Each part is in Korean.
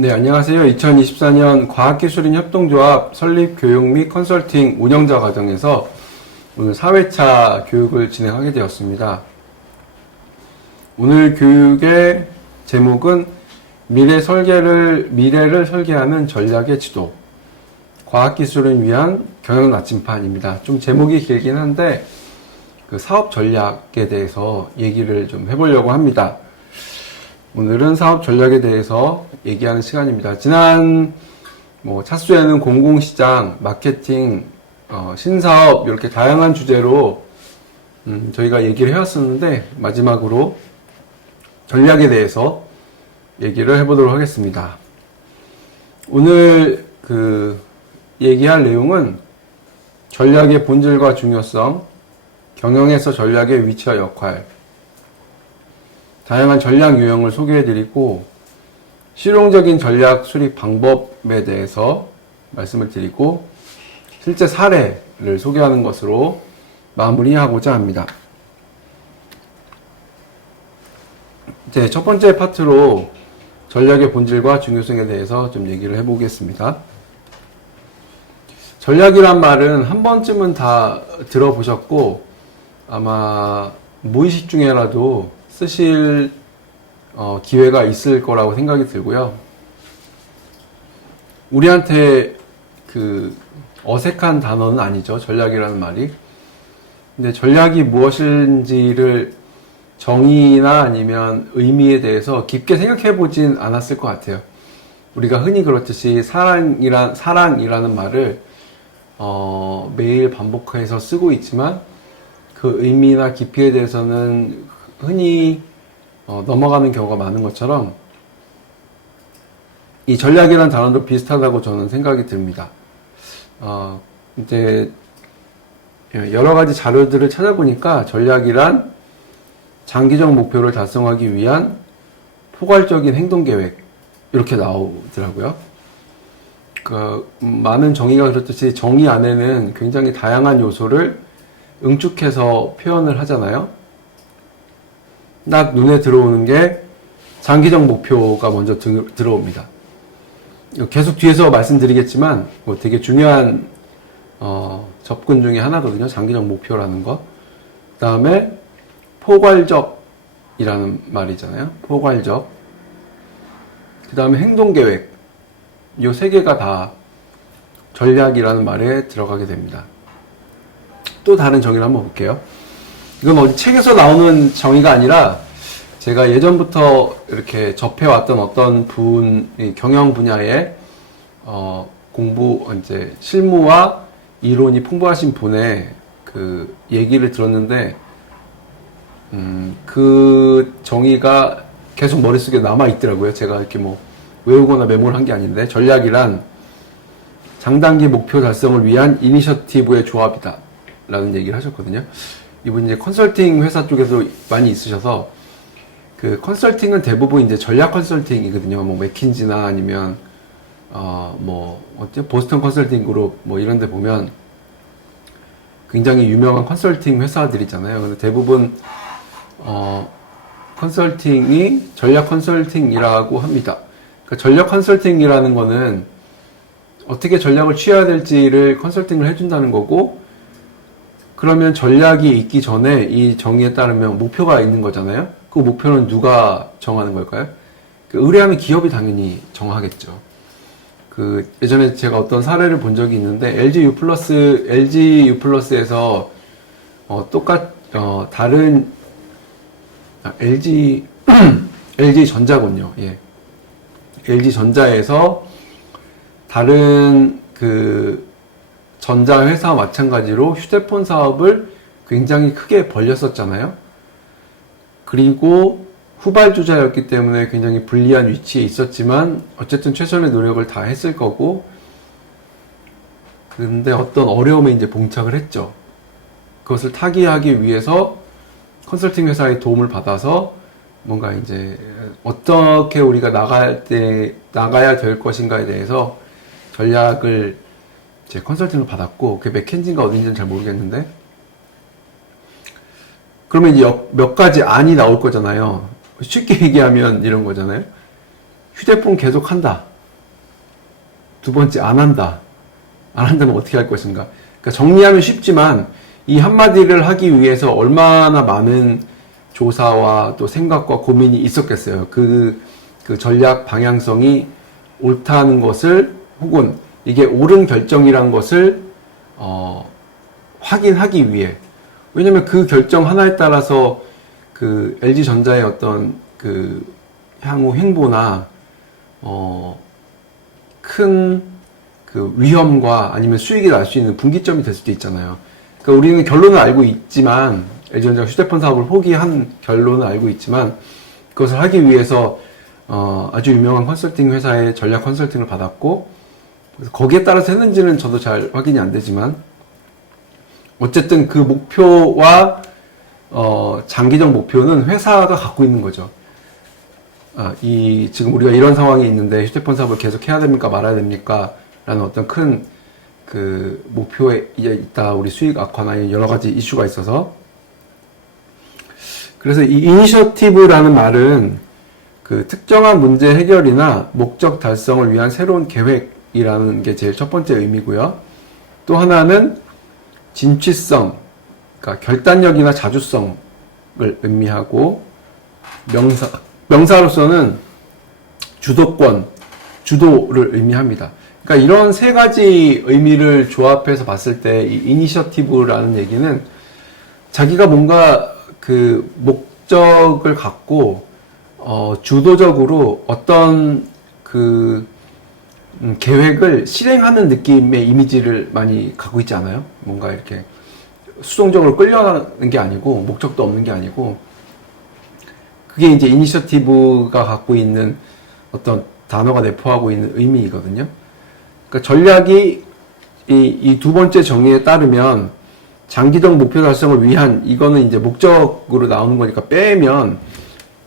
네, 안녕하세요. 2024년 과학기술인 협동조합 설립 교육 및 컨설팅 운영자 과정에서 오늘 4회차 교육을 진행하게 되었습니다. 오늘 교육의 제목은 미래를 설계하는 전략의 지도, 과학기술을 위한 경영 나침판입니다. 좀 제목이 길긴 한데 그 사업 전략에 대해서 얘기를 좀 해보려고 합니다. 오늘은 사업 전략에 대해서 얘기하는 시간입니다. 지난 차수에는 공공시장, 마케팅, 신사업 이렇게 다양한 주제로 저희가 얘기를 해왔었는데 마지막으로 전략에 대해서 얘기를 해보도록 하겠습니다. 오늘 얘기할 내용은 전략의 본질과 중요성, 경영에서 전략의 위치와 역할, 다양한 전략 유형을 소개해드리고 실용적인 전략 수립 방법에 대해서 말씀을 드리고 실제 사례를 소개하는 것으로 마무리하고자 합니다. 이제 첫 번째 파트로 전략의 본질과 중요성에 대해서 좀 얘기를 해보겠습니다. 전략이란 말은 한 번쯤은 다 들어보셨고 아마 무의식 중에라도 쓰실 기회가 있을 거라고 생각이 들고요. 우리한테 어색한 단어는 아니죠. 전략이라는 말이. 근데 전략이 무엇인지를 정의나 아니면 의미에 대해서 깊게 생각해 보진 않았을 것 같아요. 우리가 흔히 그렇듯이 사랑이라는 말을 매일 반복해서 쓰고 있지만 그 의미나 깊이에 대해서는 흔히 넘어가는 경우가 많은 것처럼 이 전략이라는 단어도 비슷하다고 저는 생각이 듭니다. 이제 여러 가지 자료들을 찾아보니까 전략이란 장기적 목표를 달성하기 위한 포괄적인 행동 계획 이렇게 나오더라고요. 많은 정의가 그렇듯이 정의 안에는 굉장히 다양한 요소를 응축해서 표현을 하잖아요. 딱 눈에 들어오는 게 장기적 목표가 먼저 들어옵니다. 계속 뒤에서 말씀드리겠지만 되게 중요한 접근 중에 하나거든요. 장기적 목표라는 거. 그 다음에 포괄적이라는 말이잖아요. 포괄적. 그 다음에 행동계획. 이 세 개가 다 전략이라는 말에 들어가게 됩니다. 또 다른 정의를 한번 볼게요. 이건 어디 책에서 나오는 정의가 아니라 제가 예전부터 이렇게 접해왔던 어떤 경영 분야의 이제 실무와 이론이 풍부하신 분의 얘기를 들었는데 그 정의가 계속 머릿속에 남아있더라고요. 제가 이렇게 외우거나 메모를 한 게 아닌데 전략이란 장단기 목표 달성을 위한 이니셔티브의 조합이다 라는 얘기를 하셨거든요. 이분 이제 컨설팅 회사 쪽에서 많이 있으셔서 컨설팅은 대부분 이제 전략 컨설팅이거든요. 맥킨지나 아니면 보스턴 컨설팅 그룹 이런 데 보면 굉장히 유명한 컨설팅 회사들이잖아요. 근데 대부분 컨설팅이 전략 컨설팅이라고 합니다. 그러니까 전략 컨설팅이라는 거는 어떻게 전략을 취해야 될지를 컨설팅을 해준다는 거고, 그러면 전략이 있기 전에 이 정의에 따르면 목표가 있는 거잖아요. 그 목표는 누가 정하는 걸까요? 의뢰하는 기업이 당연히 정하겠죠. 예전에 제가 어떤 사례를 본 적이 있는데 LG U+에서 다른 LG 전자군요. 예. LG 전자에서 다른 전자 회사와 마찬가지로 휴대폰 사업을 굉장히 크게 벌렸었잖아요. 그리고 후발주자였기 때문에 굉장히 불리한 위치에 있었지만 어쨌든 최선의 노력을 다 했을 거고, 근데 어떤 어려움에 이제 봉착을 했죠. 그것을 타개하기 위해서 컨설팅 회사의 도움을 받아서 뭔가 이제 어떻게 우리가 나가야 될 것인가에 대해서 전략을 제 컨설팅을 받았고, 그게 맥켄지인가 어딘지는 잘 모르겠는데, 그러면 이제 몇 가지 안이 나올 거잖아요. 쉽게 얘기하면 이런 거잖아요. 휴대폰 계속 한다. 두 번째, 안 한다. 안 한다면 어떻게 할 것인가. 그러니까 정리하면 쉽지만 이 한마디를 하기 위해서 얼마나 많은 조사와 또 생각과 고민이 있었겠어요. 그 전략 방향성이 옳다는 것을, 혹은 이게 옳은 결정이란 것을 확인하기 위해. 왜냐면 그 결정 하나에 따라서 그 LG전자의 어떤 그 향후 행보나 큰 그 위험과 아니면 수익이 날 수 있는 분기점이 될 수도 있잖아요. 그러니까 우리는 결론을 알고 있지만, LG전자가 휴대폰 사업을 포기한 결론을 알고 있지만, 그것을 하기 위해서 아주 유명한 컨설팅 회사의 전략 컨설팅을 받았고, 그래서 거기에 따라서 했는지는 저도 잘 확인이 안 되지만, 어쨌든 그 목표와 장기적 목표는 회사가 갖고 있는 거죠. 지금 우리가 이런 상황이 있는데 휴대폰 사업을 계속 해야 됩니까 말아야 됩니까? 라는 어떤 큰 그 목표에 있다. 우리 수익 악화나 여러 가지 이슈가 있어서. 그래서 이 이니셔티브라는 말은 그 특정한 문제 해결이나 목적 달성을 위한 새로운 계획이라는 게 제일 첫 번째 의미고요. 또 하나는 진취성, 그러니까 결단력이나 자주성을 의미하고, 명사로서는 주도권, 주도를 의미합니다. 그러니까 이런 세 가지 의미를 조합해서 봤을 때 이 이니셔티브라는 얘기는 자기가 뭔가 그 목적을 갖고 주도적으로 어떤 그 계획을 실행하는 느낌의 이미지를 많이 갖고 있지 않아요? 뭔가 이렇게 수동적으로 끌려가는 게 아니고, 목적도 없는 게 아니고, 그게 이제 이니셔티브가 갖고 있는 어떤 단어가 내포하고 있는 의미이거든요. 그러니까 전략이 이 두 번째 정의에 따르면 장기적 목표 달성을 위한, 이거는 이제 목적으로 나오는 거니까 빼면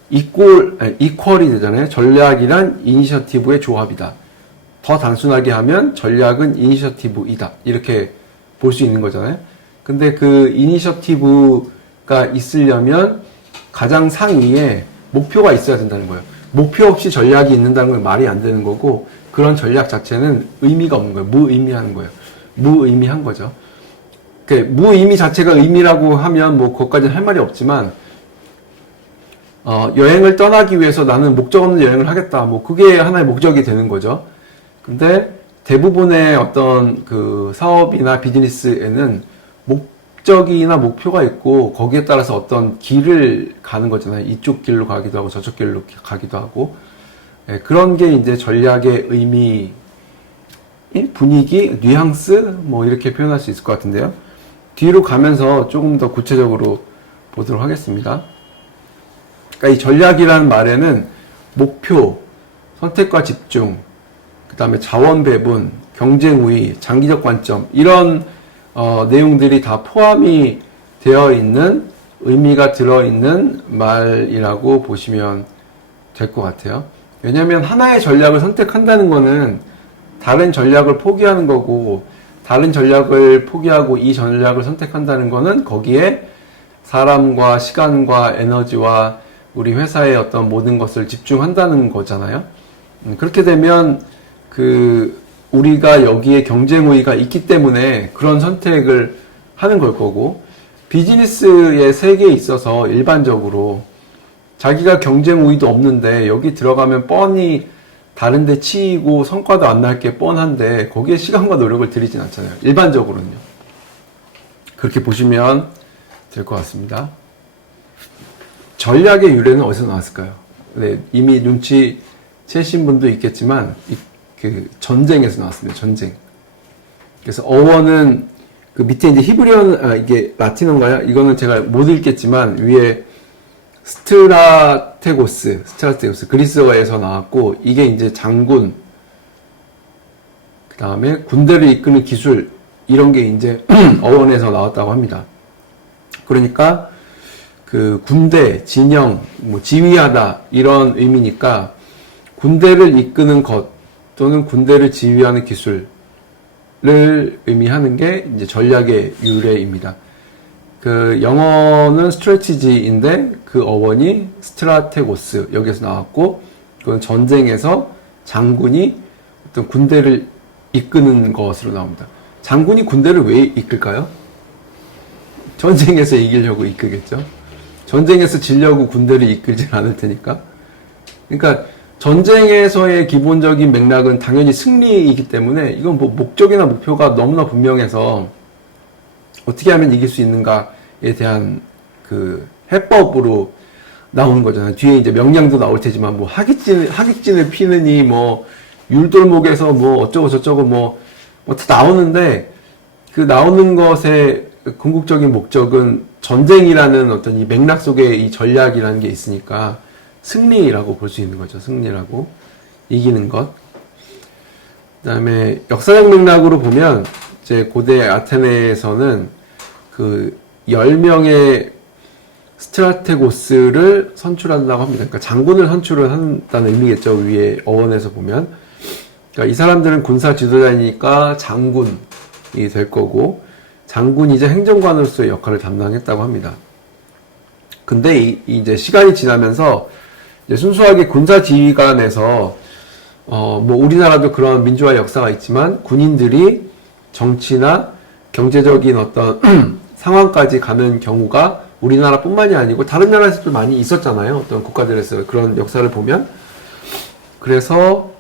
이퀄이 되잖아요. 전략이란 이니셔티브의 조합이다. 더 단순하게 하면 전략은 이니셔티브이다. 이렇게 볼 수 있는 거잖아요. 근데 그 이니셔티브가 있으려면 가장 상위에 목표가 있어야 된다는 거예요. 목표 없이 전략이 있는다는 건 말이 안 되는 거고, 그런 전략 자체는 의미가 없는 거예요. 무의미한 거예요. 무의미한 거죠. 그 무의미 자체가 의미라고 하면 뭐 그것까지는 할 말이 없지만, 여행을 떠나기 위해서 나는 목적 없는 여행을 하겠다. 뭐 그게 하나의 목적이 되는 거죠. 근데 대부분의 어떤 그 사업이나 비즈니스에는 목적이나 목표가 있고, 거기에 따라서 어떤 길을 가는 거잖아요. 이쪽 길로 가기도 하고 저쪽 길로 가기도 하고. 그런 게 이제 전략의 의미, 분위기, 뉘앙스 뭐 이렇게 표현할 수 있을 것 같은데요. 뒤로 가면서 조금 더 구체적으로 보도록 하겠습니다. 그러니까 이 전략이라는 말에는 목표, 선택과 집중, 그 다음에 자원 배분, 경쟁 우위, 장기적 관점, 이런 내용들이 다 포함이 되어 있는, 의미가 들어있는 말이라고 보시면 될 것 같아요. 왜냐하면 하나의 전략을 선택한다는 거는 다른 전략을 포기하는 거고, 다른 전략을 포기하고 이 전략을 선택한다는 거는 거기에 사람과 시간과 에너지와 우리 회사의 어떤 모든 것을 집중한다는 거잖아요. 그렇게 되면 우리가 여기에 경쟁 우위가 있기 때문에 그런 선택을 하는 걸 거고, 비즈니스의 세계에 있어서 일반적으로 자기가 경쟁 우위도 없는데 여기 들어가면 뻔히 다른데 치이고 성과도 안 날 게 뻔한데 거기에 시간과 노력을 들이진 않잖아요. 일반적으로는요. 그렇게 보시면 될 것 같습니다. 전략의 유래는 어디서 나왔을까요? 네, 이미 눈치채신 분도 있겠지만 그 전쟁에서 나왔습니다. 전쟁. 그래서 어원은 그 밑에 이제 히브리어, 이게 라틴어인가요? 이거는 제가 못 읽겠지만 위에 스트라테고스, 그리스어에서 나왔고, 이게 이제 장군, 그 다음에 군대를 이끄는 기술, 이런 게 이제 어원에서 나왔다고 합니다. 그러니까 그 군대, 진영, 뭐 지휘하다, 이런 의미니까 군대를 이끄는 것 또는 군대를 지휘하는 기술을 의미하는 게 이제 전략의 유래입니다. 그 영어는 스트래티지인데 그 어원이 스트라테고스, 여기서 나왔고, 그건 전쟁에서 장군이 어떤 군대를 이끄는 것으로 나옵니다. 장군이 군대를 왜 이끌까요? 전쟁에서 이기려고 이끌겠죠. 전쟁에서 지려고 군대를 이끌지 않을 테니까. 그러니까 전쟁에서의 기본적인 맥락은 당연히 승리이기 때문에 이건 뭐 목적이나 목표가 너무나 분명해서 어떻게 하면 이길 수 있는가에 대한 그 해법으로 나오는 거잖아요. 뒤에 이제 명령도 나올 테지만 뭐 하깃진을 피느니 뭐 율돌목에서 뭐 어쩌고 저쩌고 뭐 다 나오는데 그 나오는 것의 궁극적인 목적은 전쟁이라는 어떤 이 맥락 속에 이 전략이라는 게 있으니까 승리라고 볼 수 있는 거죠. 승리라고. 이기는 것. 그 다음에 역사적 맥락으로 보면 이제 고대 아테네에서는 그 10명의 스트라테고스를 선출한다고 합니다. 그러니까 장군을 선출을 한다는 의미겠죠. 위에 어원에서 보면. 그러니까 이 사람들은 군사 지도자이니까 장군이 될 거고, 장군이 이제 행정관으로서의 역할을 담당했다고 합니다. 근데 이제 시간이 지나면서 이제 순수하게 군사 지휘관에서 뭐 우리나라도 그런 민주화 역사가 있지만 군인들이 정치나 경제적인 어떤 상황까지 가는 경우가 우리나라뿐만이 아니고 다른 나라에서도 많이 있었잖아요. 어떤 국가들에서 그런 역사를 보면. 그래서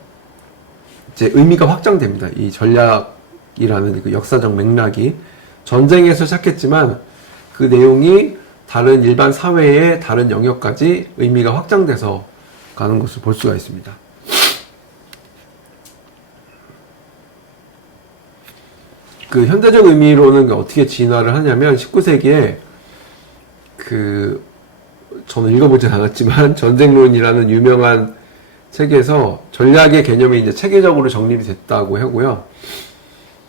이제 의미가 확장됩니다. 이 전략이라는 그 역사적 맥락이 전쟁에서 시작했지만 그 내용이 다른 일반 사회의 다른 영역까지 의미가 확장돼서 가는 것을 볼 수가 있습니다. 그 현대적 의미로는 어떻게 진화를 하냐면 19세기에 그 저는 읽어보진 않았지만 전쟁론이라는 유명한 책에서 전략의 개념이 이제 체계적으로 정립이 됐다고 하고요.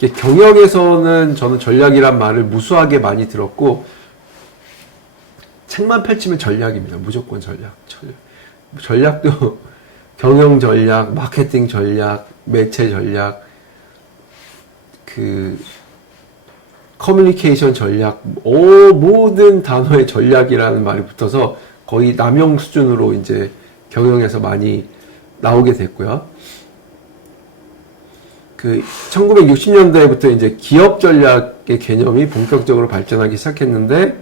경영에서는 저는 전략이란 말을 무수하게 많이 들었고 책만 펼치면 전략입니다. 무조건 전략. 전략도 경영 전략, 마케팅 전략, 매체 전략, 그 커뮤니케이션 전략, 모든 단어에 전략이라는 말이 붙어서 거의 남용 수준으로 이제 경영에서 많이 나오게 됐고요. 그 1960년대부터 이제 기업 전략의 개념이 본격적으로 발전하기 시작했는데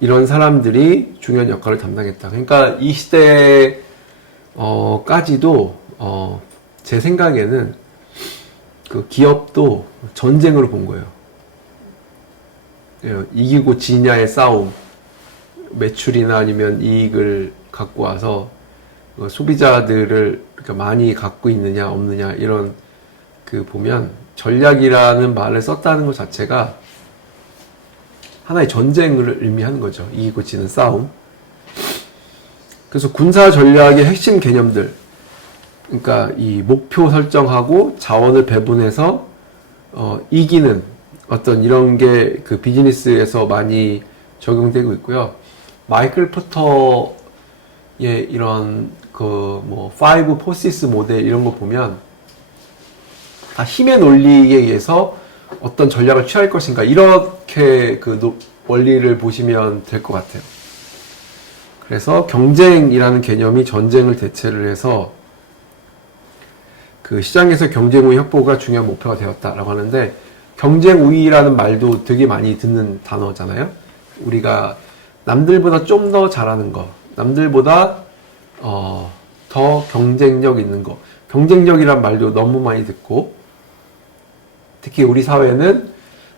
이런 사람들이 중요한 역할을 담당했다. 그러니까 이 시대까지도 제 생각에는 그 기업도 전쟁으로 본 거예요. 이기고 지냐의 싸움, 매출이나 아니면 이익을 갖고 와서 소비자들을 많이 갖고 있느냐 없느냐 이런 그 보면 전략이라는 말을 썼다는 것 자체가 하나의 전쟁을 의미하는 거죠. 이기고 지는 싸움. 그래서 군사 전략의 핵심 개념들, 그러니까 이 목표 설정하고 자원을 배분해서 이기는 어떤 이런 게 그 비즈니스에서 많이 적용되고 있고요. 마이클 포터의 이런 그 뭐 5 포시스 모델 이런 거 보면 다 힘의 논리에 의해서 어떤 전략을 취할 것인가 이렇게 그 원리를 보시면 될 것 같아요. 그래서 경쟁이라는 개념이 전쟁을 대체를 해서 그 시장에서 경쟁 우위 확보가 중요한 목표가 되었다라고 하는데 경쟁 우위라는 말도 되게 많이 듣는 단어잖아요. 우리가 남들보다 좀 더 잘하는 거, 남들보다 더 경쟁력 있는 거, 경쟁력이란 말도 너무 많이 듣고 특히 우리 사회는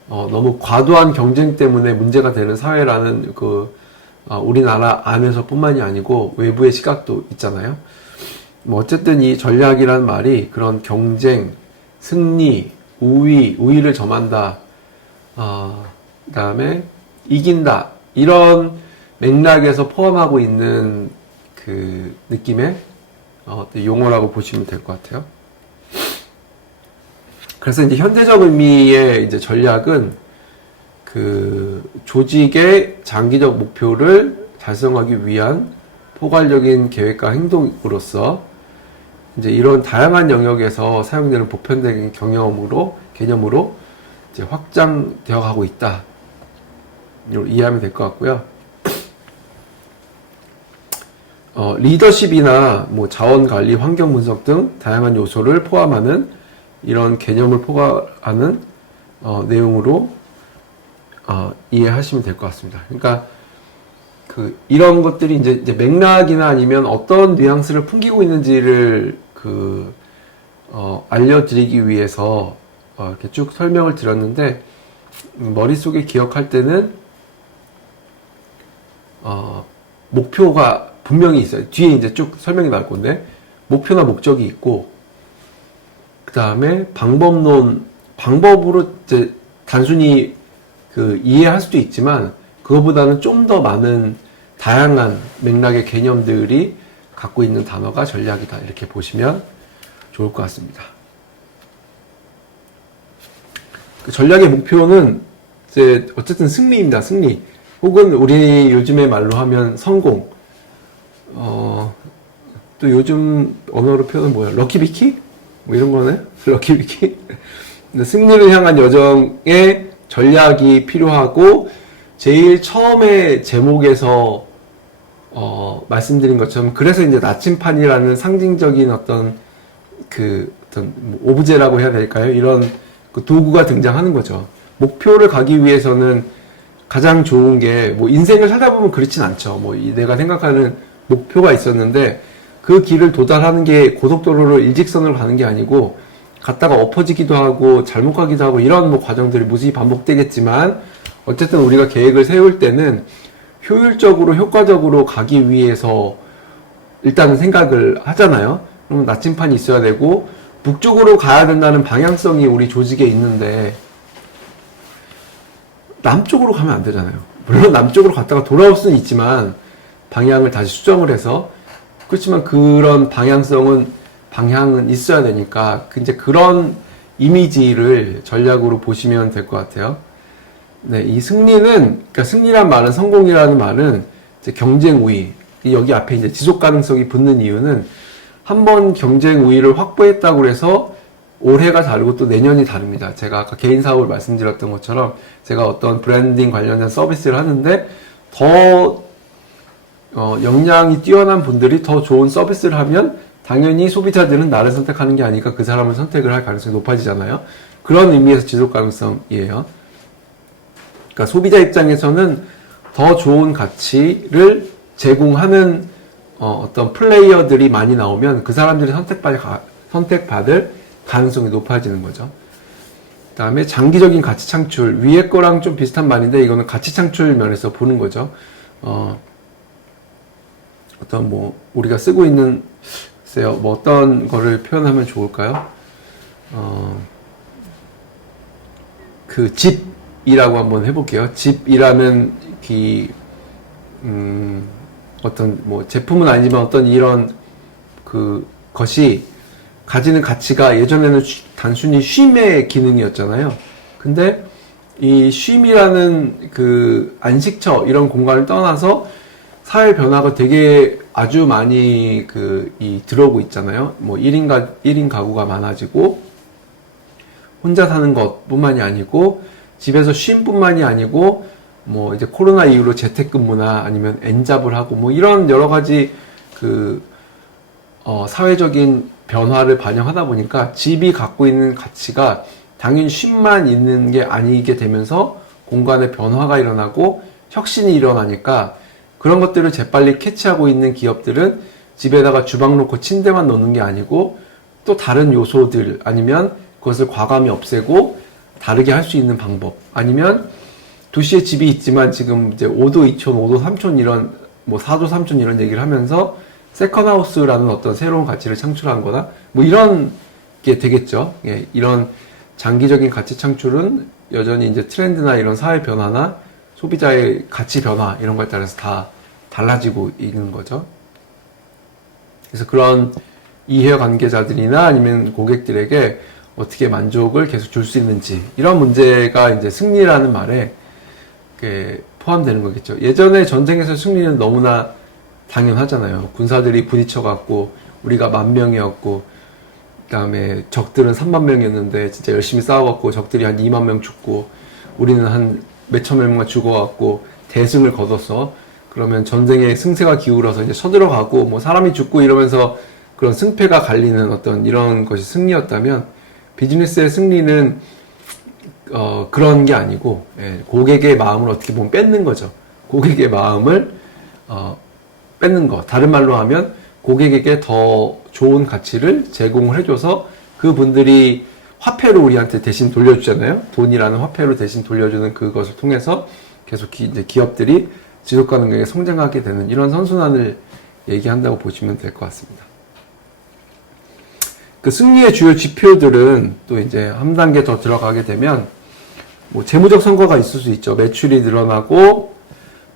너무 과도한 경쟁 때문에 문제가 되는 사회라는 그 우리나라 안에서뿐만이 아니고 외부의 시각도 있잖아요. 뭐 어쨌든 이 전략이란 말이 그런 경쟁, 승리, 우위를 점한다, 그 다음에 이긴다 이런 맥락에서 포함하고 있는 그 느낌의 용어라고 보시면 될 것 같아요. 그래서 이제 현대적 의미의 이제 전략은 그 조직의 장기적 목표를 달성하기 위한 포괄적인 계획과 행동으로서 이제 이런 다양한 영역에서 사용되는 보편적인 개념으로 이제 확장되어 가고 있다. 이해하면 될 것 같고요. 리더십이나 뭐 자원 관리, 환경 분석 등 다양한 요소를 포함하는 이런 개념을 포괄하는 내용으로 이해하시면 될 것 같습니다. 그러니까 이런 것들이 이제 맥락이나 아니면 어떤 뉘앙스를 풍기고 있는지를 알려드리기 위해서 이렇게 쭉 설명을 드렸는데, 머릿속에 기억할 때는 목표가 분명히 있어요. 뒤에 이제 쭉 설명이 나올 건데, 목표나 목적이 있고, 그 다음에 방법으로 이제 단순히 이해할 수도 있지만, 그거보다는 좀 더 많은 다양한 맥락의 개념들이 갖고 있는 단어가 전략이다. 이렇게 보시면 좋을 것 같습니다. 전략의 목표는 이제 어쨌든 승리입니다. 승리. 혹은 우리 요즘의 말로 하면 성공. 또 요즘 언어로 표현은 뭐야? 럭키비키? 뭐 이런 거네? 럭키비키? 승리를 향한 여정에 전략이 필요하고, 제일 처음에 제목에서 말씀드린 것처럼, 그래서 이제 나침판이라는 상징적인 어떤 오브제라고 해야 될까요? 이런 도구가 등장하는 거죠. 목표를 가기 위해서는 가장 좋은 게, 뭐 인생을 살다 보면 그렇진 않죠. 뭐 내가 생각하는 목표가 있었는데 그 길을 도달하는 게 고속도로로 일직선으로 가는 게 아니고, 갔다가 엎어지기도 하고 잘못 가기도 하고, 이런 뭐 과정들이 무수히 반복되겠지만, 어쨌든 우리가 계획을 세울 때는 효율적으로 효과적으로 가기 위해서 일단은 생각을 하잖아요. 그러면 나침판이 있어야 되고, 북쪽으로 가야 된다는 방향성이 우리 조직에 있는데 남쪽으로 가면 안 되잖아요. 물론 남쪽으로 갔다가 돌아올 수는 있지만 방향을 다시 수정을 해서, 그렇지만 그런 방향은 있어야 되니까, 이제 그런 이미지를 전략으로 보시면 될 것 같아요. 네, 이 승리는, 그러니까 승리란 말은, 성공이라는 말은 이제 경쟁 우위, 여기 앞에 이제 지속 가능성이 붙는 이유는, 한번 경쟁 우위를 확보했다고 해서 올해가 다르고 또 내년이 다릅니다. 제가 아까 개인 사업을 말씀드렸던 것처럼, 제가 어떤 브랜딩 관련된 서비스를 하는데 더 역량이 뛰어난 분들이 더 좋은 서비스를 하면 당연히 소비자들은 나를 선택하는 게 아니까 그 사람을 선택을 할 가능성이 높아지잖아요. 그런 의미에서 지속 가능성이에요. 그러니까 소비자 입장에서는 더 좋은 가치를 제공하는 어떤 플레이어들이 많이 나오면 그 사람들이 선택받을 가능성이 높아지는 거죠. 그 다음에 장기적인 가치 창출. 위에 거랑 좀 비슷한 말인데, 이거는 가치 창출 면에서 보는 거죠. 어떤 뭐 우리가 쓰고 있는, 글쎄요, 뭐 어떤 거를 표현하면 좋을까요? 집이라고 한번 해볼게요. 집이라면 어떤 뭐 제품은 아니지만 어떤 이런 것이 가지는 가치가, 예전에는 단순히 쉼의 기능이었잖아요. 근데 이 쉼이라는 안식처, 이런 공간을 떠나서 사회 변화가 되게 아주 많이 들어오고 있잖아요. 뭐 1인 가구가 많아지고, 혼자 사는 것뿐만이 아니고, 집에서 쉼뿐만이 아니고, 뭐 이제 코로나 이후로 재택근무나 아니면 N잡을 하고, 뭐 이런 여러 가지 사회적인 변화를 반영하다 보니까 집이 갖고 있는 가치가 당연히 쉼만 있는 게 아니게 되면서 공간의 변화가 일어나고 혁신이 일어나니까, 그런 것들을 재빨리 캐치하고 있는 기업들은 집에다가 주방 놓고 침대만 놓는 게 아니고 또 다른 요소들, 아니면 그것을 과감히 없애고 다르게 할 수 있는 방법, 아니면 도시에 집이 있지만 지금 이제 5도 2촌, 5도 3촌 이런, 뭐 4도 3촌 이런 얘기를 하면서 세컨하우스라는 어떤 새로운 가치를 창출한 거나 뭐 이런 게 되겠죠. 예, 이런 장기적인 가치 창출은 여전히 이제 트렌드나 이런 사회 변화나 소비자의 가치 변화, 이런 거에 따라서 다 달라지고 있는 거죠. 그래서 그런 이해관계자들이나 아니면 고객들에게 어떻게 만족을 계속 줄 수 있는지, 이런 문제가 이제 승리라는 말에 포함되는 거겠죠. 예전에 전쟁에서 승리는 너무나 당연하잖아요. 군사들이 부딪혀갖고 우리가 10,000명이었고, 그 다음에 적들은 30,000명이었는데 진짜 열심히 싸워갖고 적들이 한 20,000명 죽고, 우리는 한 몇천 명만 죽어갖고 대승을 거뒀어. 그러면 전쟁의 승세가 기울어서 이제 쳐들어가고 뭐 사람이 죽고 이러면서 그런 승패가 갈리는 어떤 이런 것이 승리였다면, 비즈니스의 승리는 그런 게 아니고, 고객의 마음을 어떻게 보면 뺏는 거죠. 고객의 마음을 뺏는 거. 다른 말로 하면 고객에게 더 좋은 가치를 제공을 해줘서 그분들이 화폐로 우리한테 대신 돌려주잖아요. 돈이라는 화폐로 대신 돌려주는 그것을 통해서 계속 이제 기업들이 지속 가능하게 성장하게 되는 이런 선순환을 얘기한다고 보시면 될 것 같습니다. 그 승리의 주요 지표들은 또 이제 한 단계 더 들어가게 되면 뭐 재무적 성과가 있을 수 있죠. 매출이 늘어나고,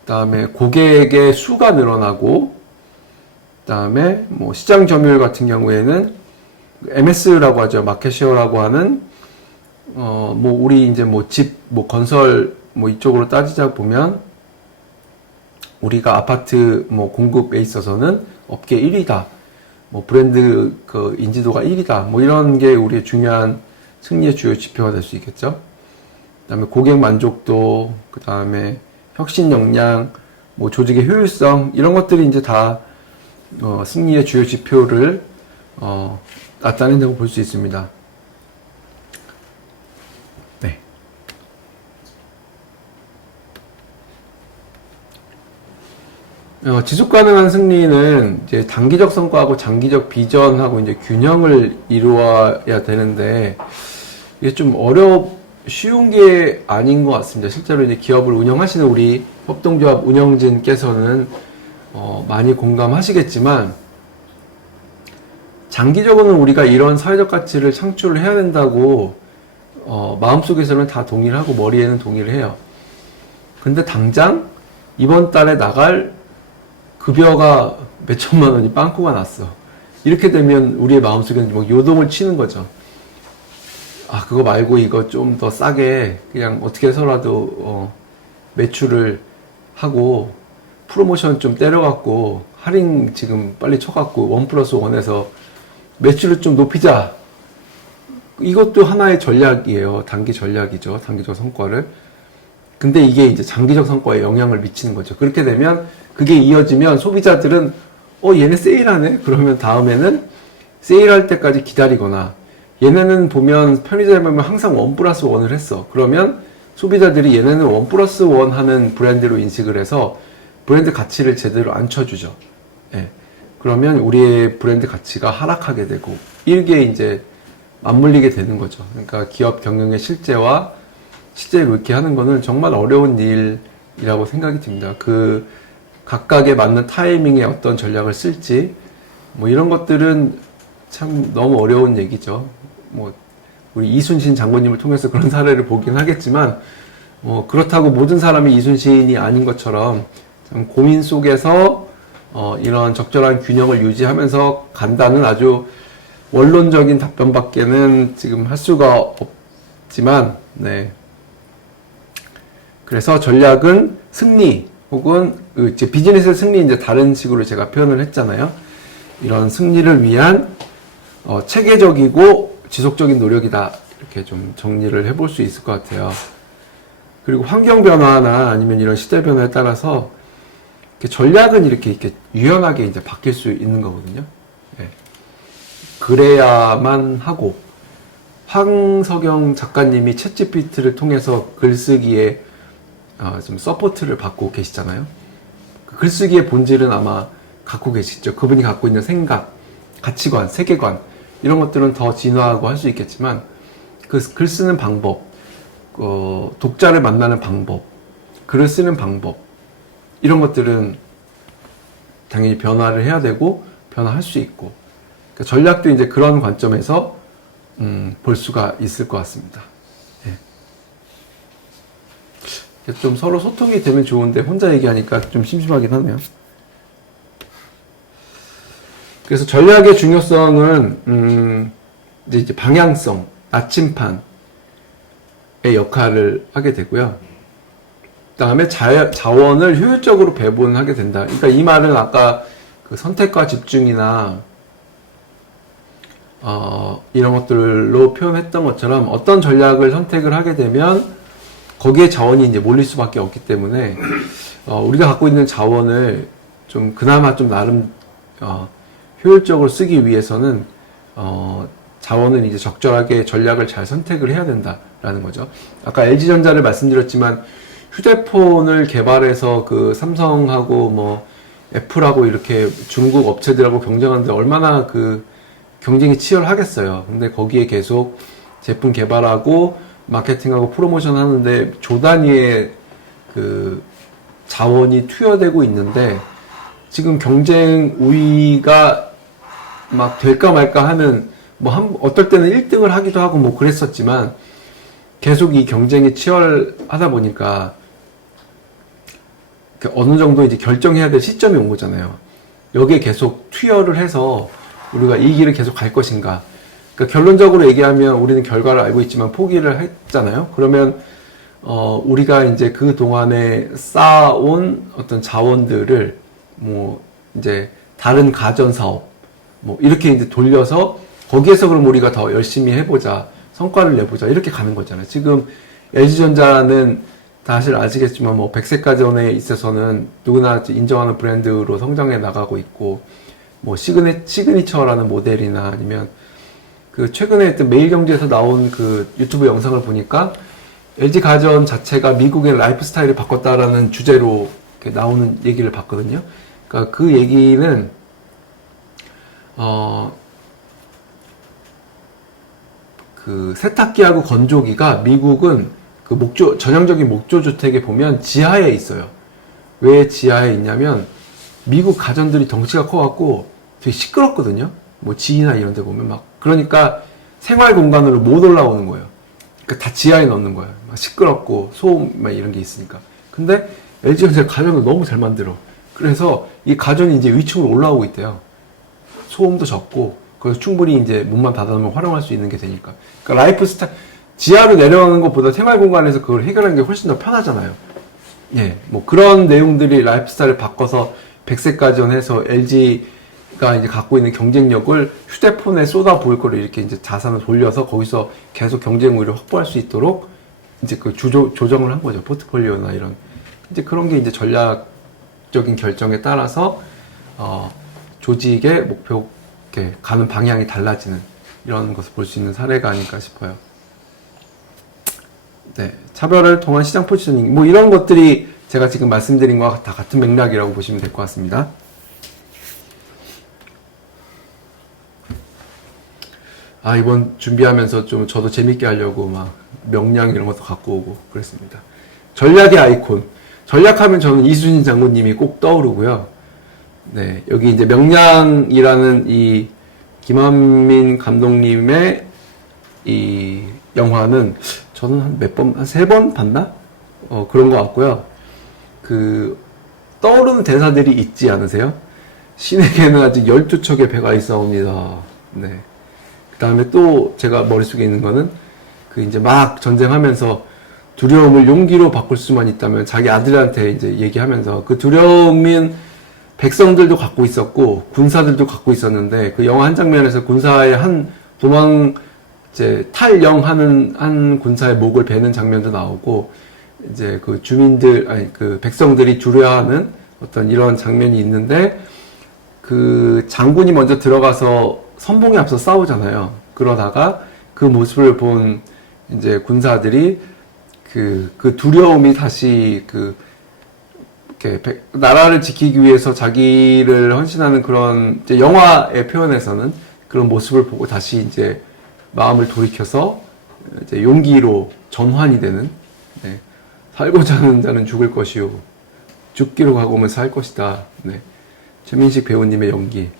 그다음에 고객의 수가 늘어나고, 그다음에 뭐 시장 점유율 같은 경우에는 MS라고 하죠. 마켓쉐어라고 하는 뭐 우리 이제 뭐 집, 뭐 건설 뭐 이쪽으로 따지자 보면 우리가 아파트 뭐 공급에 있어서는 업계 1위다. 뭐 브랜드 그 인지도가 1위다. 뭐 이런 게 우리의 중요한 승리의 주요 지표가 될 수 있겠죠. 그다음에 고객 만족도, 그다음에 혁신 역량, 뭐 조직의 효율성 이런 것들이 이제 다 승리의 주요 지표를 나타낸다고 볼 수 있습니다. 네. 지속 가능한 승리는 이제 단기적 성과하고 장기적 비전하고 이제 균형을 이루어야 되는데 이게 좀 쉬운 게 아닌 것 같습니다. 실제로 이제 기업을 운영하시는 우리 협동조합 운영진께서는 많이 공감하시겠지만 장기적으로는 우리가 이런 사회적 가치를 창출을 해야 된다고 마음속에서는 다 동의를 하고 머리에는 동의를 해요. 근데 당장 이번 달에 나갈 급여가 몇 천만 원이 빵꾸가 났어. 이렇게 되면 우리의 마음속에는 뭐 요동을 치는 거죠. 아, 그거 말고 이거 좀 더 싸게 그냥 어떻게 해서라도 매출을 하고 프로모션 좀 때려갖고 할인 지금 빨리 쳐갖고 1+1에서 매출을 좀 높이자. 이것도 하나의 전략이에요. 단기 전략이죠. 단기적 성과를. 근데 이게 이제 장기적 성과에 영향을 미치는 거죠. 그렇게 되면 그게 이어지면 소비자들은 얘네 세일하네? 그러면 다음에는 세일할 때까지 기다리거나 얘네는 보면 편의점에 보면 항상 1+1을 했어. 그러면 소비자들이 얘네는 1+1 하는 브랜드로 인식을 해서 브랜드 가치를 제대로 안 쳐주죠. 예. 그러면 우리의 브랜드 가치가 하락하게 되고 이게 이제 맞물리게 되는 거죠. 그러니까 기업 경영의 실제와 실제로 이렇게 하는 거는 정말 어려운 일이라고 생각이 듭니다. 그 각각에 맞는 타이밍에 어떤 전략을 쓸지 뭐 이런 것들은 참 너무 어려운 얘기죠. 뭐 우리 이순신 장군님을 통해서 그런 사례를 보긴 하겠지만 그렇다고 모든 사람이 이순신이 아닌 것처럼 참 고민 속에서 이런 적절한 균형을 유지하면서 간다는 아주 원론적인 답변밖에는 지금 할 수가 없지만, 네. 그래서 전략은 승리 혹은 이제 비즈니스의 승리 이제 다른 식으로 제가 표현을 했잖아요. 이런 승리를 위한 체계적이고 지속적인 노력이다. 이렇게 좀 정리를 해볼 수 있을 것 같아요. 그리고 환경 변화나 아니면 이런 시대 변화에 따라서 전략은 이렇게 유연하게 이제 바뀔 수 있는 거거든요. 네. 그래야만 하고 황석영 작가님이 챗GPT를 통해서 글쓰기에 좀 서포트를 받고 계시잖아요. 그 글쓰기의 본질은 아마 갖고 계시죠. 그분이 갖고 있는 생각, 가치관, 세계관 이런 것들은 더 진화하고 할 수 있겠지만 그 글 쓰는 방법, 독자를 만나는 방법, 글을 쓰는 방법 이런 것들은 당연히 변화를 해야 되고 변화할 수 있고 그러니까 전략도 이제 그런 관점에서 볼 수가 있을 것 같습니다. 예. 좀 서로 소통이 되면 좋은데 혼자 얘기하니까 좀 심심하긴 하네요. 그래서 전략의 중요성은 이제 방향성, 나침판의 역할을 하게 되고요. 그다음에 자원을 효율적으로 배분하게 된다. 그러니까 이 말은 아까 그 선택과 집중이나 이런 것들로 표현했던 것처럼 어떤 전략을 선택을 하게 되면 거기에 자원이 이제 몰릴 수밖에 없기 때문에 우리가 갖고 있는 자원을 좀 그나마 좀 나름 효율적으로 쓰기 위해서는 자원은 이제 적절하게 전략을 잘 선택을 해야 된다라는 거죠. 아까 LG전자를 말씀드렸지만 휴대폰을 개발해서 그 삼성하고 뭐 애플하고 이렇게 중국 업체들하고 경쟁하는데 얼마나 그 경쟁이 치열하겠어요. 근데 거기에 계속 제품 개발하고 마케팅하고 프로모션 하는데 조 단위의 그 자원이 투여되고 있는데 지금 경쟁 우위가 막 될까 말까 하는 뭐 어떨 때는 1등을 하기도 하고 뭐 그랬었지만 계속 이 경쟁이 치열하다 보니까 어느 정도 이제 결정해야 될 시점이 온 거잖아요. 여기에 계속 투여를 해서 우리가 이 길을 계속 갈 것인가. 그러니까 결론적으로 얘기하면 우리는 결과를 알고 있지만 포기를 했잖아요. 그러면 우리가 이제 그 동안에 쌓아온 어떤 자원들을 뭐 이제 다른 가전 사업 뭐 이렇게 이제 돌려서 거기에서 그럼 우리가 더 열심히 해보자, 성과를 내보자 이렇게 가는 거잖아요. 지금 LG전자는 사실 아시겠지만 뭐 백색 가전에 있어서는 누구나 인정하는 브랜드로 성장해 나가고 있고 뭐 시그니처라는 모델이나 아니면 그 최근에 했던 매일경제에서 나온 그 유튜브 영상을 보니까 LG 가전 자체가 미국의 라이프 스타일을 바꿨다라는 주제로 이렇게 나오는 얘기를 봤거든요. 그러니까 그 얘기는 그 세탁기하고 건조기가 미국은 그 전형적인 목조 주택에 보면 지하에 있어요. 왜 지하에 있냐면 미국 가전들이 덩치가 커갖고 되게 시끄럽거든요. 뭐 지이나 이런 데 보면 막 그러니까 생활 공간으로 못 올라오는 거예요. 그러니까 다 지하에 넣는 거예요. 막 시끄럽고 소음 막 이런 게 있으니까. 근데 LG전자 가전을 너무 잘 만들어. 그래서 이 가전이 이제 위층으로 올라오고 있대요. 소음도 적고 그래서 충분히 이제 문만 닫아놓으면 활용할 수 있는 게 되니까. 그러니까 라이프 스타일 지하로 내려가는 것보다 생활 공간에서 그걸 해결하는 게 훨씬 더 편하잖아요. 예, 뭐 그런 내용들이 라이프 스타일을 바꿔서 백색 가전해서 LG가 이제 갖고 있는 경쟁력을 휴대폰에 쏟아 부을 거를 이렇게 이제 자산을 돌려서 거기서 계속 경쟁 우위를 확보할 수 있도록 이제 그 조정을 한 거죠. 포트폴리오나 이런 이제 그런 게 이제 전략적인 결정에 따라서 조직의 목표 이렇게 가는 방향이 달라지는 이런 것을 볼 수 있는 사례가 아닐까 싶어요. 네, 차별을 통한 시장 포지셔닝 뭐 이런 것들이 제가 지금 말씀드린 것과 다 같은 맥락이라고 보시면 될 것 같습니다. 이번 준비하면서 좀 저도 재밌게 하려고 막 명량 이런 것도 갖고 오고 그랬습니다. 전략의 아이콘. 전략하면 저는 이순신 장군님이 꼭 떠오르고요. 네, 여기 이제 명량이라는 이 김한민 감독님의 이 영화는 저는 한 3번 봤나? 그런 것 같고요. 그, 떠오르는 대사들이 있지 않으세요? 신에게는 아직 12척의 배가 있사옵니다. 네. 그 다음에 또 제가 머릿속에 있는 거는 그 이제 막 전쟁하면서 두려움을 용기로 바꿀 수만 있다면 자기 아들한테 이제 얘기하면서 그 두려움은 백성들도 갖고 있었고 군사들도 갖고 있었는데 그 영화 한 장면에서 군사의 이제 탈영하는 한 군사의 목을 베는 장면도 나오고 이제 그 그 백성들이 두려워하는 어떤 이런 장면이 있는데 그 장군이 먼저 들어가서 선봉에 앞서 싸우잖아요. 그러다가 그 모습을 본 이제 군사들이 그 두려움이 다시 이렇게 나라를 지키기 위해서 자기를 헌신하는 그런 이제 영화의 표현에서는 그런 모습을 보고 다시 이제 마음을 돌이켜서 이제 용기로 전환이 되는 네. 살고자 하는 자는 죽을 것이요 죽기로 각오하면 살 것이다. 네. 최민식 배우님의 연기를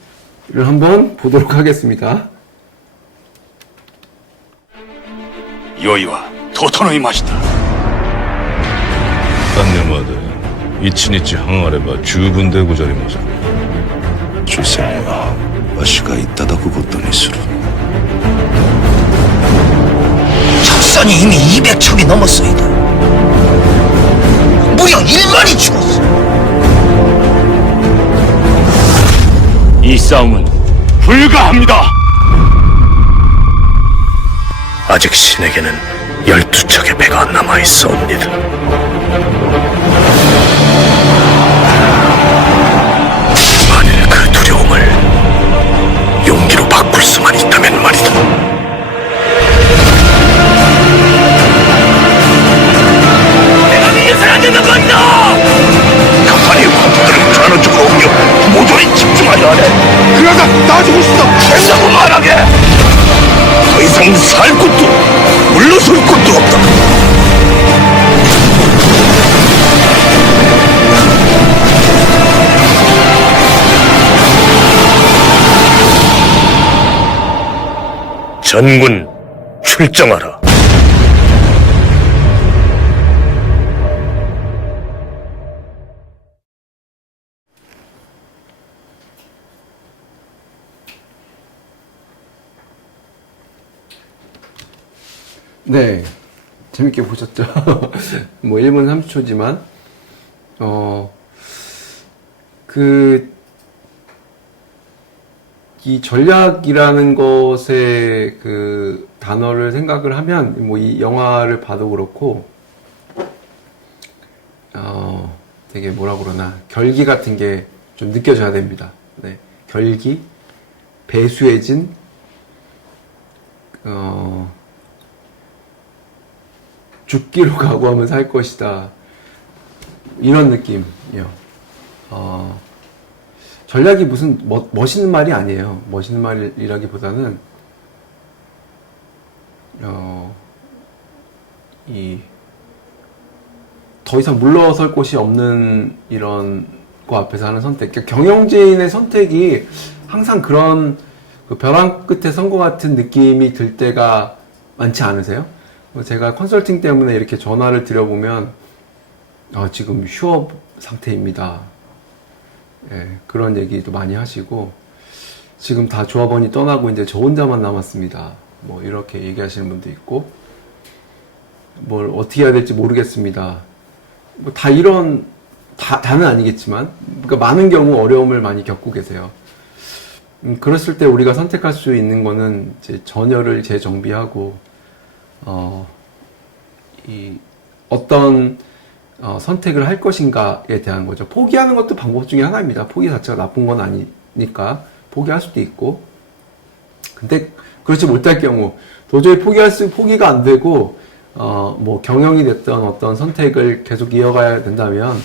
한번 보도록 하겠습니다. 酔いは整いました。丹念まで一日半あれば十分でござります。主戦はわしがいただくことにする。 적선이 이미 200척이 넘었소이다. 무려 1만이 죽었어. 이 싸움은 불가합니다. 아직 신에게는 12척의 배가 남아있사옵니다. 만일 그 두려움을 용기로 바꿀 수만 있다면 말이다. 된다고 말하게! 더 이상 살 곳도 물러설 곳도 없다. 전군 출정하라. 네, 재밌게 보셨죠? 뭐 1분 30초지만 이 전략이라는 것의 그 단어를 생각을 하면 뭐 이 영화를 봐도 그렇고 되게 뭐라 그러나 결기 같은 게 좀 느껴져야 됩니다. 네, 결기, 배수해진, 죽기로 각오하면 살 것이다. 이런 느낌이요. 전략이 무슨 멋있는 말이 아니에요. 멋있는 말이라기보다는 더 이상 물러설 곳이 없는 이런 거 앞에서 하는 선택. 그러니까 경영진의 선택이 항상 그런 그 벼랑 끝에 선 것 같은 느낌이 들 때가 많지 않으세요? 제가 컨설팅 때문에 이렇게 전화를 드려보면 지금 휴업 상태입니다. 예, 그런 얘기도 많이 하시고 지금 다 조합원이 떠나고 이제 저 혼자만 남았습니다. 뭐 이렇게 얘기하시는 분도 있고 뭘 어떻게 해야 될지 모르겠습니다. 뭐 다 이런 다는 아니겠지만 그러니까 많은 경우 어려움을 많이 겪고 계세요. 그랬을 때 우리가 선택할 수 있는 거는 이제 전열을 재정비하고 어떤 선택을 할 것인가에 대한 거죠. 포기하는 것도 방법 중에 하나입니다. 포기 자체가 나쁜 건 아니니까 포기할 수도 있고, 근데 그렇지 못할 경우 도저히 포기가 안 되고 뭐 경영이 됐던 어떤 선택을 계속 이어가야 된다면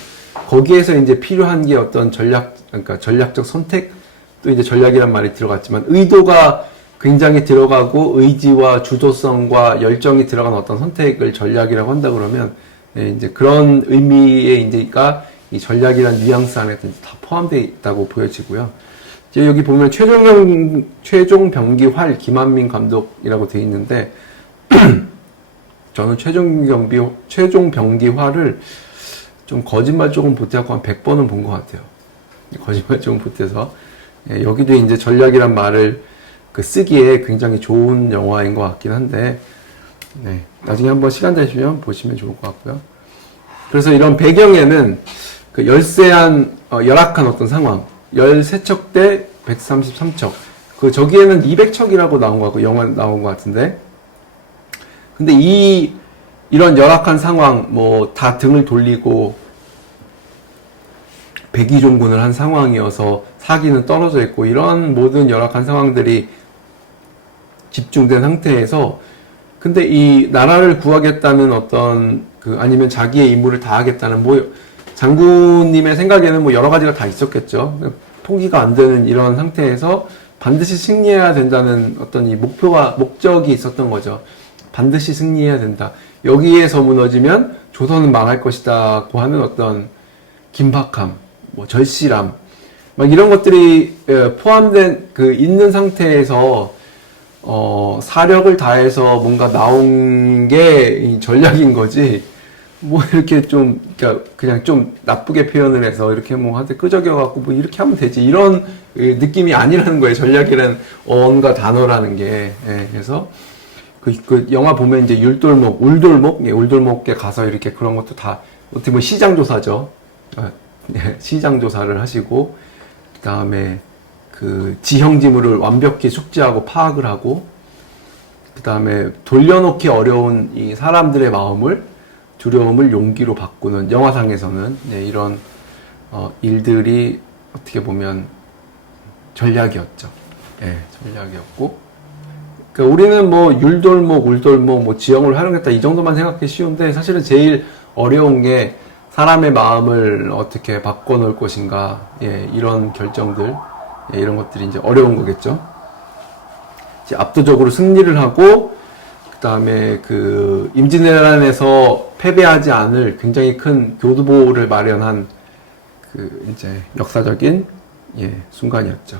거기에서 이제 필요한 게 어떤 그러니까 전략적 선택, 또 이제 전략이란 말이 들어갔지만 의도가 굉장히 들어가고 의지와 주도성과 열정이 들어간 어떤 선택을 전략이라고 한다 그러면 이제 그런 의미의 이제가 이 전략이란 뉘앙스 안에 다 포함되어 있다고 보여지고요. 이제 여기 보면 최종 병기활 김한민 감독이라고 되어 있는데 저는 최종 병기활을 좀 거짓말 조금 보태고 한 100번은 본 것 같아요. 거짓말 조금 보태서 여기도 이제 전략이란 말을 쓰기에 굉장히 좋은 영화인 것 같긴 한데, 네, 나중에 한번 시간 되시면 보시면 좋을 것 같고요. 그래서 이런 배경에는 그 열악한 어떤 상황, 13척 대 133척, 저기에는 200척이라고 나온 것 같고, 영화 나온 것 같은데, 근데 이런 열악한 상황, 뭐 다 등을 돌리고 백의종군을 한 상황이어서 사기는 떨어져 있고, 이런 모든 열악한 상황들이 집중된 상태에서 근데 이 나라를 구하겠다는 어떤 아니면 자기의 임무를 다하겠다는 장군님의 생각에는 뭐 여러 가지가 다 있었겠죠. 포기가 안 되는 이런 상태에서 반드시 승리해야 된다는 어떤 이 목적이 있었던 거죠. 반드시 승리해야 된다. 여기에서 무너지면 조선은 망할 것이다고 하는 어떤 긴박함, 뭐 절실함, 막 이런 것들이 포함된 있는 상태에서 사력을 다해서 뭔가 나온 게 전략인 거지, 뭐 이렇게 좀, 그냥 좀 나쁘게 표현을 해서 이렇게 뭐 한테 끄적여갖고 뭐 이렇게 하면 되지, 이런 느낌이 아니라는 거예요. 전략이라는 어원과 단어라는 게. 예, 그래서 영화 보면 이제 울돌목에 가서 이렇게 그런 것도 다 어떻게 보면 시장조사죠. 시장조사를 하시고, 그 다음에 지형지물을 완벽히 숙지하고 파악을 하고, 그 다음에 돌려놓기 어려운 이 사람들의 두려움을 용기로 바꾸는, 영화상에서는 이런 일들이 어떻게 보면 전략이었죠. 예, 전략이었고, 그러니까 우리는 뭐 울돌목, 뭐 지형을 활용했다 이 정도만 생각하기 쉬운데, 사실은 제일 어려운 게 사람의 마음을 어떻게 바꿔놓을 것인가, 이런 결정들, 이런 것들이 이제 어려운 거겠죠. 이제 압도적으로 승리를 하고 그다음에 그 임진왜란에서 패배하지 않을 굉장히 큰 교두보를 마련한 그 이제 역사적인 순간이었죠.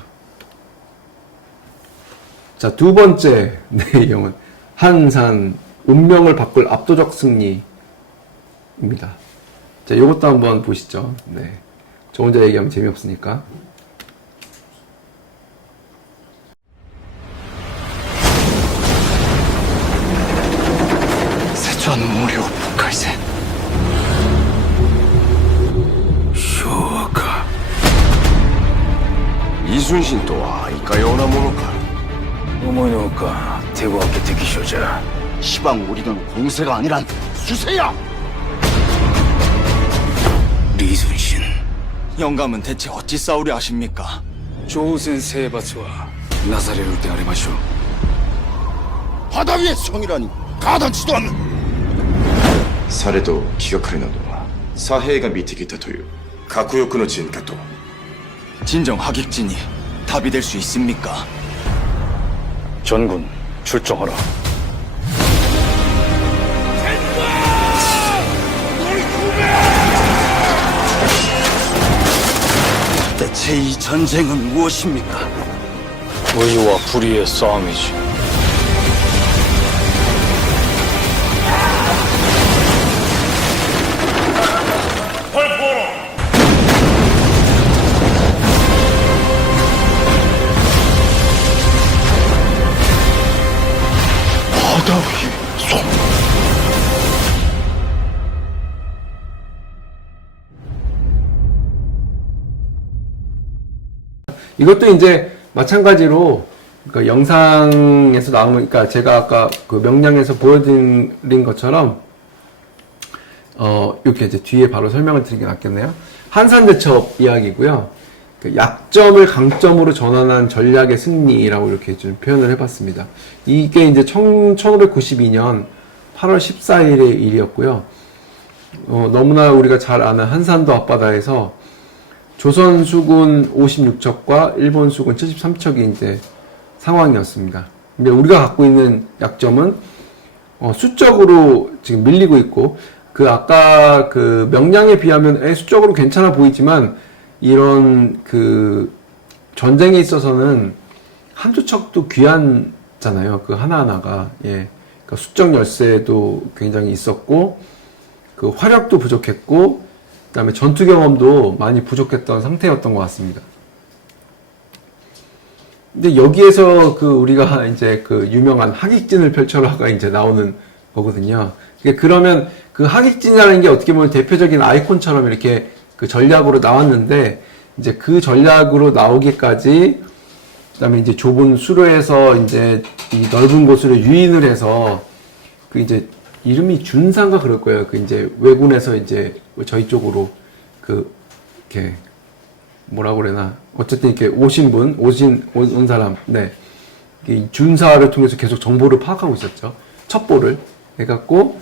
자, 두 번째 내용은 한산 운명을 바꿀 압도적 승리입니다. 자, 이것도 한번 보시죠. 네, 저 혼자 얘기하면 재미없으니까. 세조한 무료 북할세 쇼가 이순신とはいかようなものか思いのほか手ごわけ敵将じゃ 시방 우리는 공세가 아니란 수세야. 리순신 영감은 대체 어찌 싸우려 하십니까? 朝鮮征伐はなされるでありましょう 바다 위의 성이라니 가당치도 않는. されど気がかりなのは左兵が見てきたという核欲の陣かと。 진정 하객진이 답이 될 수 있습니까? 전군 출정하라. 대체 이 전쟁은 무엇입니까? 의와 불의의 싸움이지 이것도 이제 마찬가지로 그러니까 영상에서 나온 그러니까 제가 아까 그 명량에서 보여드린 것처럼 이렇게 이제 뒤에 바로 설명을 드리는 게 낫겠네요. 한산대첩 이야기고요. 그 약점을 강점으로 전환한 전략의 승리라고 이렇게 좀 표현을 해봤습니다. 이게 이제 1592년 8월 14일의 일이었고요. 너무나 우리가 잘 아는 한산도 앞바다에서 조선 수군 56척과 일본 수군 73척이 이제 상황이었습니다. 근데 우리가 갖고 있는 약점은 수적으로 지금 밀리고 있고 그 아까 그 명량에 비하면 수적으로 괜찮아 보이지만 이런 그 전쟁에 있어서는 한두 척도 귀하잖아요. 그 하나하나가 그러니까 수적 열세도 굉장히 있었고 그 화력도 부족했고 그다음에 전투 경험도 많이 부족했던 상태였던 것 같습니다. 근데 여기에서 그 우리가 이제 그 유명한 하객진을 펼쳐라가 이제 나오는 거거든요. 그러면 그 하객진이라는 게 어떻게 보면 대표적인 아이콘처럼 이렇게 그 전략으로 나왔는데 이제 그 전략으로 나오기까지 그다음에 이제 좁은 수로에서 이제 이 넓은 곳으로 유인을 해서 그 이제 이름이 준사인가 그럴 거예요. 그 이제 왜군에서 이제 저희 쪽으로 그 이렇게 뭐라고 그래나 어쨌든 이렇게 온 사람, 네. 이 준사를 통해서 계속 정보를 파악하고 있었죠. 첩보를 해갖고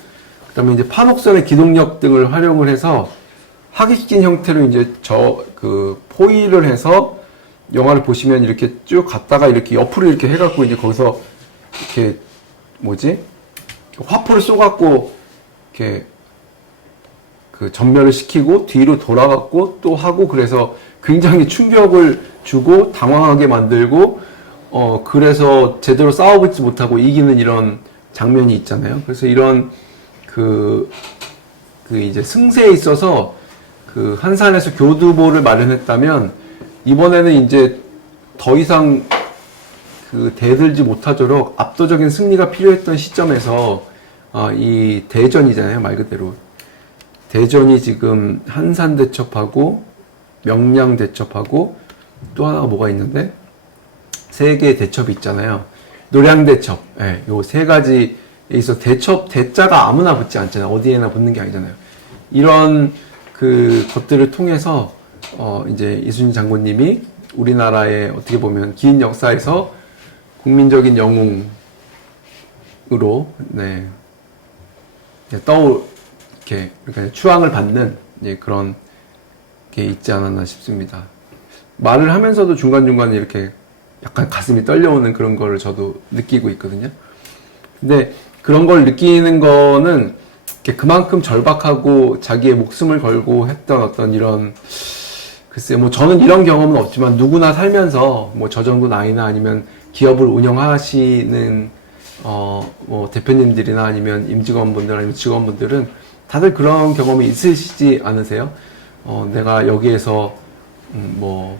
그다음에 이제 판옥선의 기동력 등을 활용을 해서 하객진 형태로 이제 그 포위를 해서 영화를 보시면 이렇게 쭉 갔다가 이렇게 옆으로 이렇게 해갖고 이제 거기서 이렇게 화포를 쏘갖고 이렇게 그 전멸을 시키고 뒤로 돌아갔고 또 하고 그래서 굉장히 충격을 주고 당황하게 만들고 그래서 제대로 싸워보지 못하고 이기는 이런 장면이 있잖아요. 그래서 이런 그 이제 승세에 있어서 그 한산에서 교두보를 마련했다면 이번에는 이제 더 이상 그 대들지 못하도록 압도적인 승리가 필요했던 시점에서 이 대전이잖아요. 말 그대로 대전이 지금 한산대첩하고 명량대첩하고 또 하나가 뭐가 있는데 세 개의 대첩이 있잖아요. 노량대첩, 요 세 가지에 있어 대첩 대자가 아무나 붙지 않잖아요. 어디에나 붙는 게 아니잖아요. 이런 그 것들을 통해서 이제 이순신 장군님이 우리나라의 어떻게 보면 긴 역사에서 국민적인 영웅으로 이렇게 추앙을 받는 그런 게 있지 않았나 싶습니다. 말을 하면서도 중간중간에 이렇게 약간 가슴이 떨려오는 그런 거를 저도 느끼고 있거든요. 근데 그런 걸 느끼는 거는 그만큼 절박하고 자기의 목숨을 걸고 했던 어떤 이런, 글쎄요, 뭐 저는 이런 경험은 없지만 누구나 살면서 뭐 저 정도 나이나 아니면 기업을 운영하시는 뭐 대표님들이나 아니면 임직원분들 아니면 직원분들은 다들 그런 경험이 있으시지 않으세요? 내가 여기에서 뭐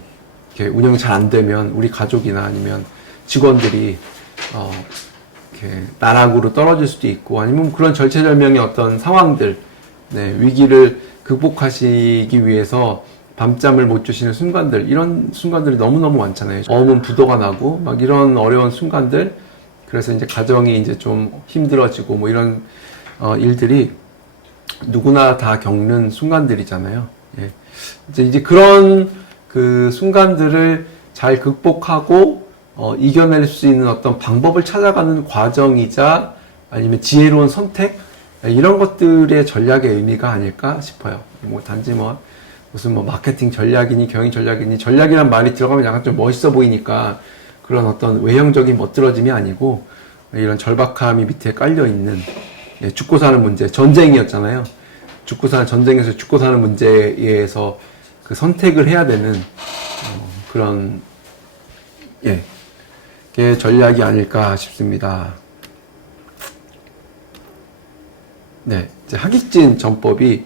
이렇게 운영이 잘 안 되면 우리 가족이나 아니면 직원들이 이렇게 나락으로 떨어질 수도 있고, 아니면 그런 절체절명의 어떤 상황들, 네, 위기를 극복하시기 위해서 밤잠을 못 주시는 순간들, 이런 순간들이 너무너무 많잖아요. 어문 부도가 나고 막 이런 어려운 순간들, 그래서 이제 가정이 이제 좀 힘들어지고 뭐 이런 일들이 누구나 다 겪는 순간들이잖아요. 예. 이제 그런 그 순간들을 잘 극복하고 이겨낼 수 있는 어떤 방법을 찾아가는 과정이자 아니면 지혜로운 선택, 이런 것들의 전략의 의미가 아닐까 싶어요. 뭐 단지 뭐 무슨 뭐 마케팅 전략이니 경영 전략이니, 전략이란 말이 들어가면 약간 좀 멋있어 보이니까 그런 어떤 외형적인 멋들어짐이 아니고 이런 절박함이 밑에 깔려 있는, 예, 죽고 사는 문제, 전쟁이었잖아요. 전쟁에서 죽고 사는 문제에서 그 선택을 해야 되는 그런, 예, 게 전략이 아닐까 싶습니다. 네, 이제 하깃진 전법이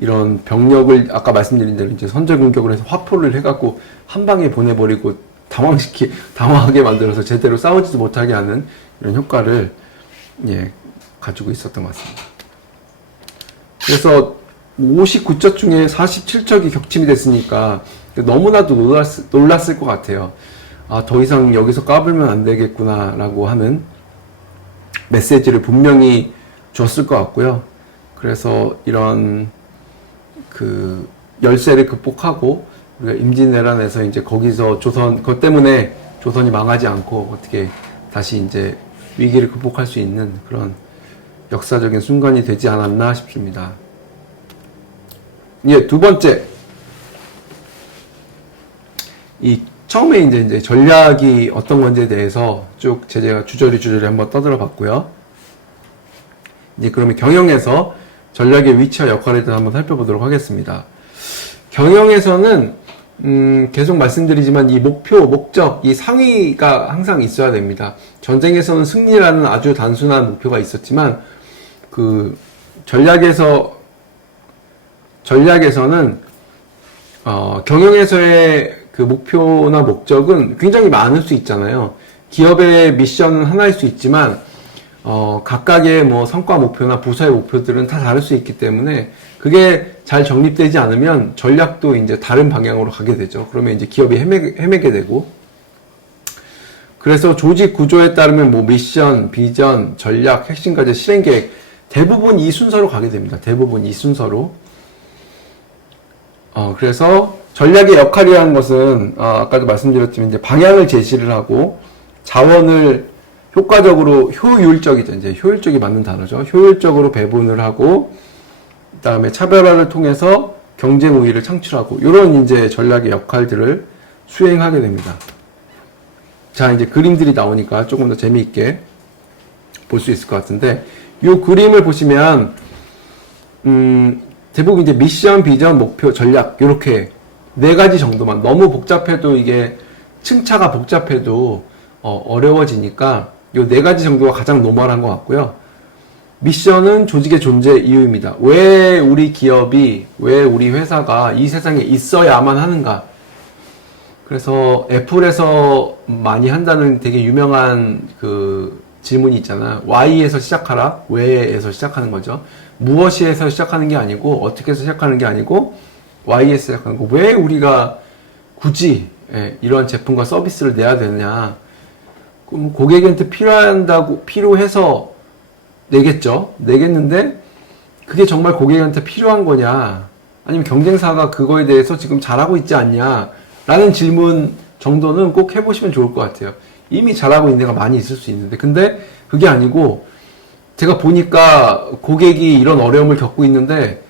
이런 병력을 아까 말씀드린 대로 이제 선제 공격을 해서 화포를 해갖고 한 방에 보내버리고 당황하게 만들어서 제대로 싸우지도 못하게 하는 이런 효과를, 예, 가지고 있었던 것 같습니다. 그래서 59척 중에 47척이 격침이 됐으니까 너무나도 놀랐을 것 같아요. 아, 더 이상 여기서 까불면 안 되겠구나 라고 하는 메시지를 분명히 줬을 것 같고요. 그래서 이런 그 열세를 극복하고 우리가 임진왜란에서 이제 거기서 그것 때문에 조선이 망하지 않고 어떻게 다시 이제 위기를 극복할 수 있는 그런 역사적인 순간이 되지 않았나 싶습니다. 예, 두 번째. 처음에 이제 전략이 어떤 건지에 대해서 쭉 제가 주저리 한번 떠들어 봤고요. 이제 그러면 경영에서 전략의 위치와 역할에 대해서 한번 살펴보도록 하겠습니다. 경영에서는 계속 말씀드리지만 이 목표, 목적, 이 상위가 항상 있어야 됩니다. 전쟁에서는 승리라는 아주 단순한 목표가 있었지만 그 전략에서는 경영에서의 그 목표나 목적은 굉장히 많을 수 있잖아요. 기업의 미션은 하나일 수 있지만 각각의 뭐 성과 목표나 부서의 목표들은 다 다를 수 있기 때문에 그게 잘 정립되지 않으면 전략도 이제 다른 방향으로 가게 되죠. 그러면 이제 기업이 헤매게 되고, 그래서 조직 구조에 따르면 뭐 미션, 비전, 전략, 핵심 과제, 실행 계획 대부분 이 순서로 가게 됩니다. 대부분 이 순서로. 그래서 전략의 역할이라는 것은 아까도 말씀드렸지만 이제 방향을 제시를 하고 자원을 효과적으로, 효율적이죠. 이제 효율적이 맞는 단어죠. 효율적으로 배분을 하고, 그 다음에 차별화를 통해서 경쟁 우위를 창출하고, 이런 이제 전략의 역할들을 수행하게 됩니다. 자, 이제 그림들이 나오니까 조금 더 재미있게 볼 수 있을 것 같은데, 이 그림을 보시면, 대부분 이제 미션, 비전, 목표, 전략, 이렇게 네 가지 정도만, 너무 복잡해도 이게 층차가 복잡해도 어려워지니까 이 네 가지 정도가 가장 노멀한 것 같고요. 미션은 조직의 존재 이유입니다. 왜 우리 기업이, 왜 우리 회사가 이 세상에 있어야만 하는가. 그래서 애플에서 많이 한다는 되게 유명한 그 질문이 있잖아. Why에서 시작하라. 왜에서 시작하는 거죠. 무엇이에서 시작하는 게 아니고, 어떻게 해서 시작하는 게 아니고, Why에서 시작하는 거. 왜 우리가 굳이 이런 제품과 서비스를 내야 되느냐. 그럼 고객한테 필요해서 내겠죠. 내겠는데, 그게 정말 고객한테 필요한 거냐. 아니면 경쟁사가 그거에 대해서 지금 잘하고 있지 않냐. 라는 질문 정도는 꼭 해보시면 좋을 것 같아요. 이미 잘하고 있는 데가 많이 있을 수 있는데, 근데 그게 아니고, 제가 보니까 고객이 이런 어려움을 겪고 있는데,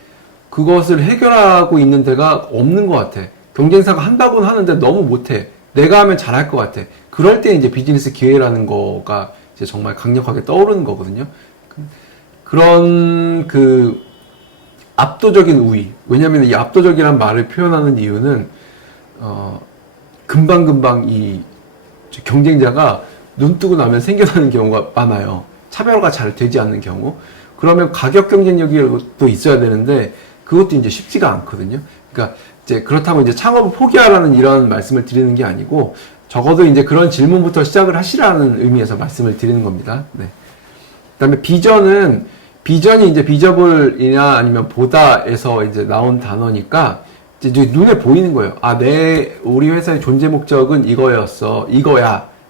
그것을 해결하고 있는 데가 없는 것 같아. 경쟁사가 한다고는 하는데 너무 못해. 내가 하면 잘할 것 같아. 그럴 때 이제 비즈니스 기회라는 거가 이제 정말 강력하게 떠오르는 거거든요. 그런 그 압도적인 우위. 왜냐하면 이 압도적이란 말을 표현하는 이유는 금방금방 이 경쟁자가 눈 뜨고 나면 생겨나는 경우가 많아요. 차별화가 잘 되지 않는 경우. 그러면 가격 경쟁력이 또 있어야 되는데 그것도 이제 쉽지가 않거든요. 그러니까 이제 그렇다고 이제 창업을 포기하라는 이런 말씀을 드리는 게 아니고 적어도 이제 그런 질문부터 시작을 하시라는 의미에서 말씀을 드리는 겁니다. 네. 그다음에 비전이 이제 비저블이나 아니면 보다에서 이제 나온 단어니까 이제 눈에 보이는 거예요. 아, 우리 회사의 존재 목적은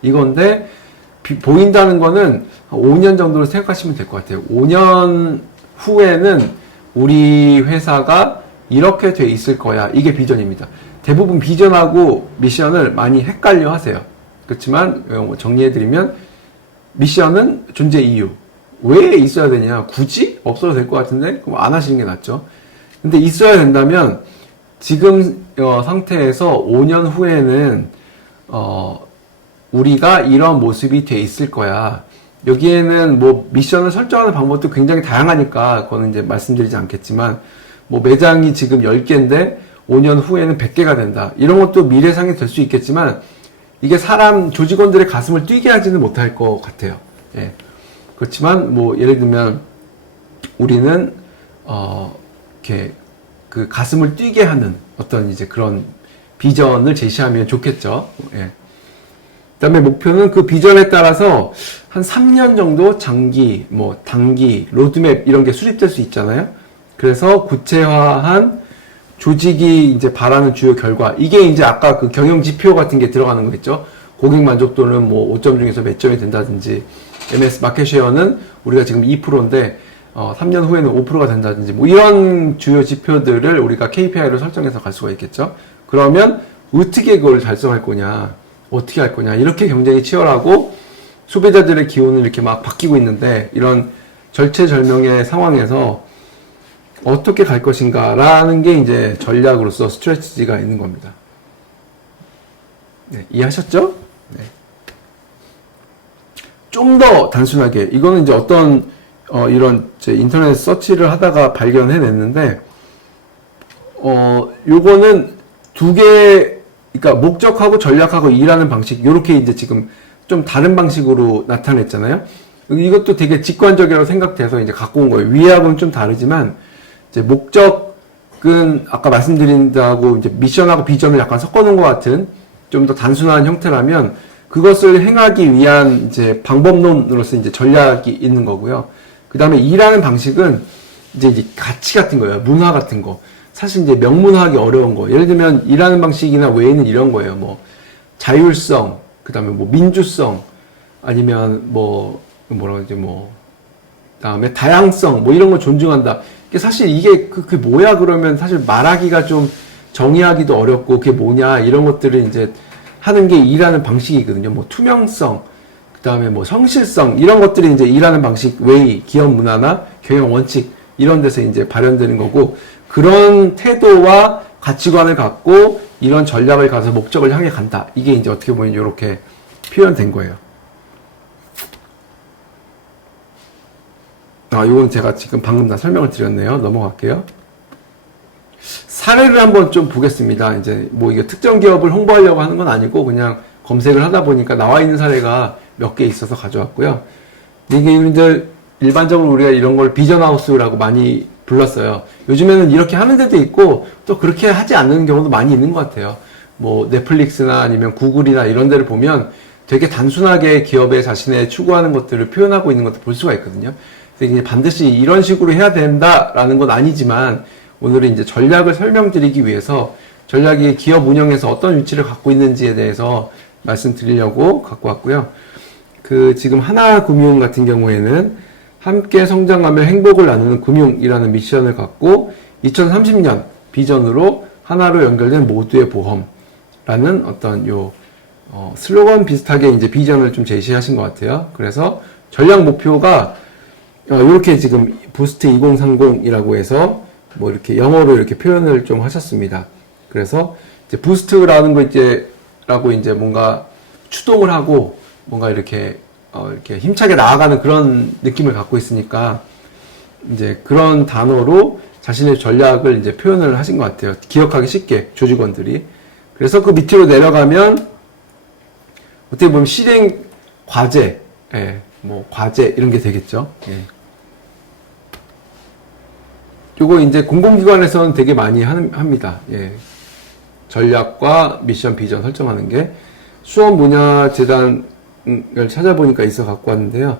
이건데 보인다는 거는 5년 정도로 생각하시면 될 것 같아요. 5년 후에는 우리 회사가 이렇게 돼 있을 거야. 이게 비전입니다. 대부분 비전하고 미션을 많이 헷갈려 하세요. 그렇지만 정리해드리면 미션은 존재 이유. 왜 있어야 되냐? 굳이 없어도 될 것 같은데 그럼 안 하시는 게 낫죠. 근데 있어야 된다면 지금 상태에서 5년 후에는 우리가 이런 모습이 돼 있을 거야. 여기에는 뭐 미션을 설정하는 방법도 굉장히 다양하니까 그거는 이제 말씀드리지 않겠지만 뭐 매장이 지금 10개인데 5년 후에는 100개가 된다. 이런 것도 미래상이 될 수 있겠지만 이게 조직원들의 가슴을 뛰게 하지는 못할 것 같아요. 예. 그렇지만 뭐 예를 들면 우리는 이렇게 그 가슴을 뛰게 하는 어떤 이제 그런 비전을 제시하면 좋겠죠. 예. 그다음에 목표는 그 비전에 따라서 한 3년 정도 장기, 뭐 단기, 로드맵 이런 게 수립될 수 있잖아요. 그래서 구체화한 조직이 이제 바라는 주요 결과, 이게 이제 아까 그 경영 지표 같은 게 들어가는 거겠죠. 고객 만족도는 뭐 5점 중에서 몇 점이 된다든지, MS 마켓쉐어는 우리가 지금 2%인데 3년 후에는 5%가 된다든지, 뭐 이런 주요 지표들을 우리가 KPI로 설정해서 갈 수가 있겠죠. 그러면 어떻게 그걸 달성할 거냐, 어떻게 할 거냐, 이렇게 경쟁이 치열하고 소비자들의 기호는 이렇게 막 바뀌고 있는데, 이런 절체절명의 상황에서 어떻게 갈 것인가 라는 게 이제 전략으로서 스트래티지가 있는 겁니다. 네, 이해하셨죠? 네. 좀 더 단순하게, 이거는 이제 어떤 이런 제 인터넷 서치를 하다가 발견해냈는데, 요거는 두 개, 그러니까 목적하고 전략하고 일하는 방식, 요렇게 이제 지금 좀 다른 방식으로 나타냈잖아요. 이것도 되게 직관적이라고 생각돼서 이제 갖고 온 거예요. 위하고는 좀 다르지만, 이제 목적은 아까 말씀드린다고 이제 미션하고 비전을 약간 섞어놓은 것 같은 좀 더 단순한 형태라면, 그것을 행하기 위한 이제 방법론으로서 이제 전략이 있는 거고요. 그 다음에 일하는 방식은 이제 가치 같은 거예요. 문화 같은 거. 사실 이제 명문화하기 어려운 거. 예를 들면 일하는 방식이나 외에는 이런 거예요. 뭐 자율성, 그 다음에 뭐 민주성, 아니면 뭐 뭐라고 하지, 뭐 다음에 다양성, 뭐 이런 거 존중한다. 사실 이게 그게 뭐야 그러면 사실 말하기가 좀 정의하기도 어렵고, 그게 뭐냐 이런 것들을 이제 하는 게 일하는 방식이거든요. 뭐 투명성, 그 다음에 뭐 성실성, 이런 것들이 이제 일하는 방식 외의 기업 문화나 경영 원칙 이런 데서 이제 발현되는 거고, 그런 태도와 가치관을 갖고 이런 전략을 가서 목적을 향해 간다. 이게 이제 어떻게 보면 이렇게 표현된 거예요. 이건 제가 지금 방금 다 설명을 드렸네요. 넘어갈게요. 사례를 한번 좀 보겠습니다. 이제 뭐 이게 특정 기업을 홍보하려고 하는 건 아니고 그냥 검색을 하다 보니까 나와 있는 사례가 몇 개 있어서 가져왔고요. 이게 이제 일반적으로 우리가 이런 걸 비전하우스라고 많이 불렀어요. 요즘에는 이렇게 하는 데도 있고 또 그렇게 하지 않는 경우도 많이 있는 것 같아요. 뭐 넷플릭스나 아니면 구글이나 이런 데를 보면 되게 단순하게 기업의 자신의 추구하는 것들을 표현하고 있는 것도 볼 수가 있거든요. 그래서 반드시 이런 식으로 해야 된다라는 건 아니지만, 오늘은 이제 전략을 설명드리기 위해서 전략이 기업 운영에서 어떤 위치를 갖고 있는지에 대해서 말씀드리려고 갖고 왔고요. 지금 하나금융 같은 경우에는 함께 성장하며 행복을 나누는 금융이라는 미션을 갖고 2030년 비전으로 하나로 연결된 모두의 보험라는 어떤 슬로건 비슷하게 이제 비전을 좀 제시하신 것 같아요. 그래서 전략 목표가 이렇게 지금 부스트 2030이라고 해서 뭐 이렇게 영어로 이렇게 표현을 좀 하셨습니다. 그래서 이제 부스트라는 거 라고 이제 뭔가 추동을 하고 뭔가 이렇게 이렇게 힘차게 나아가는 그런 느낌을 갖고 있으니까 이제 그런 단어로 자신의 전략을 이제 표현을 하신 것 같아요. 기억하기 쉽게 조직원들이. 그래서 그 밑으로 내려가면 어떻게 보면 실행 과제, 예, 뭐 과제 이런 게 되겠죠. 예. 요거 이제 공공기관에서는 되게 많이 합니다. 예. 전략과 미션, 비전 설정하는 게 수원문화재단을 찾아보니까 있어 갖고 왔는데요.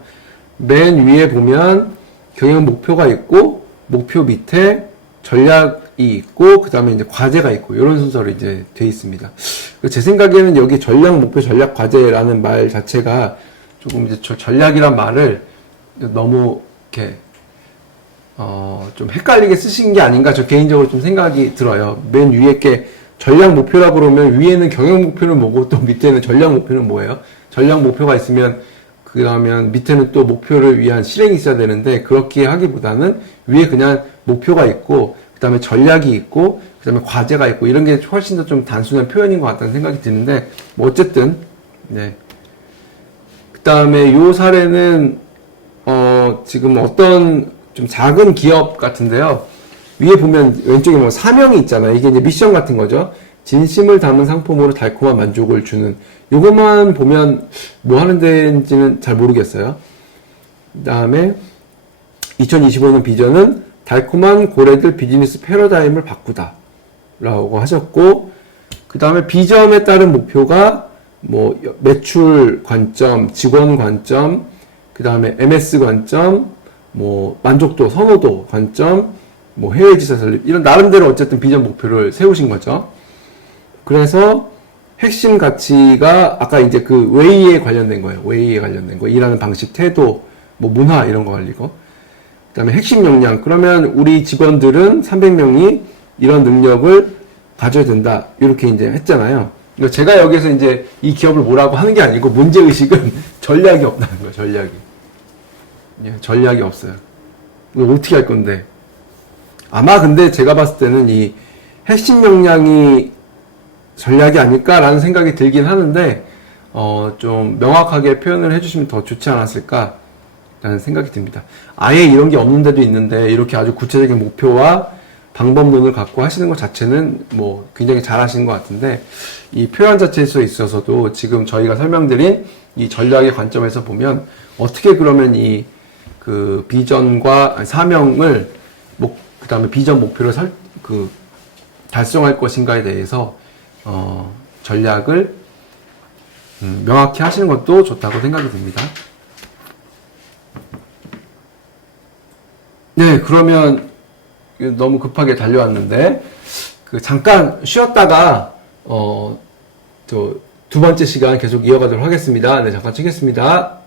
맨 위에 보면 경영 목표가 있고 목표 밑에 전략이 있고 그 다음에 이제 과제가 있고 이런 순서로 이제 돼 있습니다. 제 생각에는 여기 전략, 목표, 전략, 과제라는 말 자체가 조금 이제 전략이란 말을 너무 이렇게 좀 헷갈리게 쓰신 게 아닌가 저 개인적으로 좀 생각이 들어요. 맨 위에 게 전략 목표라고 그러면 위에는 경영 목표는 뭐고 또 밑에는 전략 목표는 뭐예요? 전략 목표가 있으면 그러면 밑에는 또 목표를 위한 실행이 있어야 되는데 그렇게 하기보다는 위에 그냥 목표가 있고 그 다음에 전략이 있고 그 다음에 과제가 있고 이런 게 훨씬 더 좀 단순한 표현인 것 같다는 생각이 드는데 뭐 어쨌든 네. 그 다음에 요 사례는 지금 어떤 좀 작은 기업 같은데요. 위에 보면 왼쪽에 뭐 사명이 있잖아요. 이게 이제 미션 같은 거죠. 진심을 담은 상품으로 달콤한 만족을 주는 요것만 보면 뭐 하는 데인지는 잘 모르겠어요. 그 다음에 2025년 비전은 달콤한 고래들 비즈니스 패러다임을 바꾸다 라고 하셨고 그 다음에 비전에 따른 목표가 뭐 매출 관점, 직원 관점, 그 다음에 MS 관점, 뭐 만족도, 선호도 관점, 뭐 해외 지사 설립 이런 나름대로 어쨌든 비전 목표를 세우신 거죠. 그래서 핵심 가치가 아까 이제 그 웨이에 관련된 거예요. 웨이에 관련된 거, 일하는 방식, 태도, 뭐 문화 이런 거 관리고. 그다음에 핵심 역량. 그러면 우리 직원들은 300명이 이런 능력을 가져야 된다. 이렇게 이제 했잖아요. 그러니까 제가 여기서 이제 이 기업을 뭐라고 하는 게 아니고 문제 의식은 전략이 없다는 거예요. 전략이. 예, 전략이 없어요. 이거 어떻게 할 건데? 아마 근데 제가 봤을 때는 이 핵심 역량이 전략이 아닐까라는 생각이 들긴 하는데 좀 명확하게 표현을 해주시면 더 좋지 않았을까라는 생각이 듭니다. 아예 이런 게 없는 데도 있는데 이렇게 아주 구체적인 목표와 방법론을 갖고 하시는 것 자체는 뭐 굉장히 잘 하시는 것 같은데 이 표현 자체에 있어서도 지금 저희가 설명드린 이 전략의 관점에서 보면 어떻게 그러면 이 그 비전과 사명을 그 다음에 비전 목표를 달성할 것인가에 대해서 전략을 명확히 하시는 것도 좋다고 생각이 듭니다. 네, 그러면 너무 급하게 달려왔는데 잠깐 쉬었다가 두 번째 시간 계속 이어가도록 하겠습니다. 네, 잠깐 치겠습니다.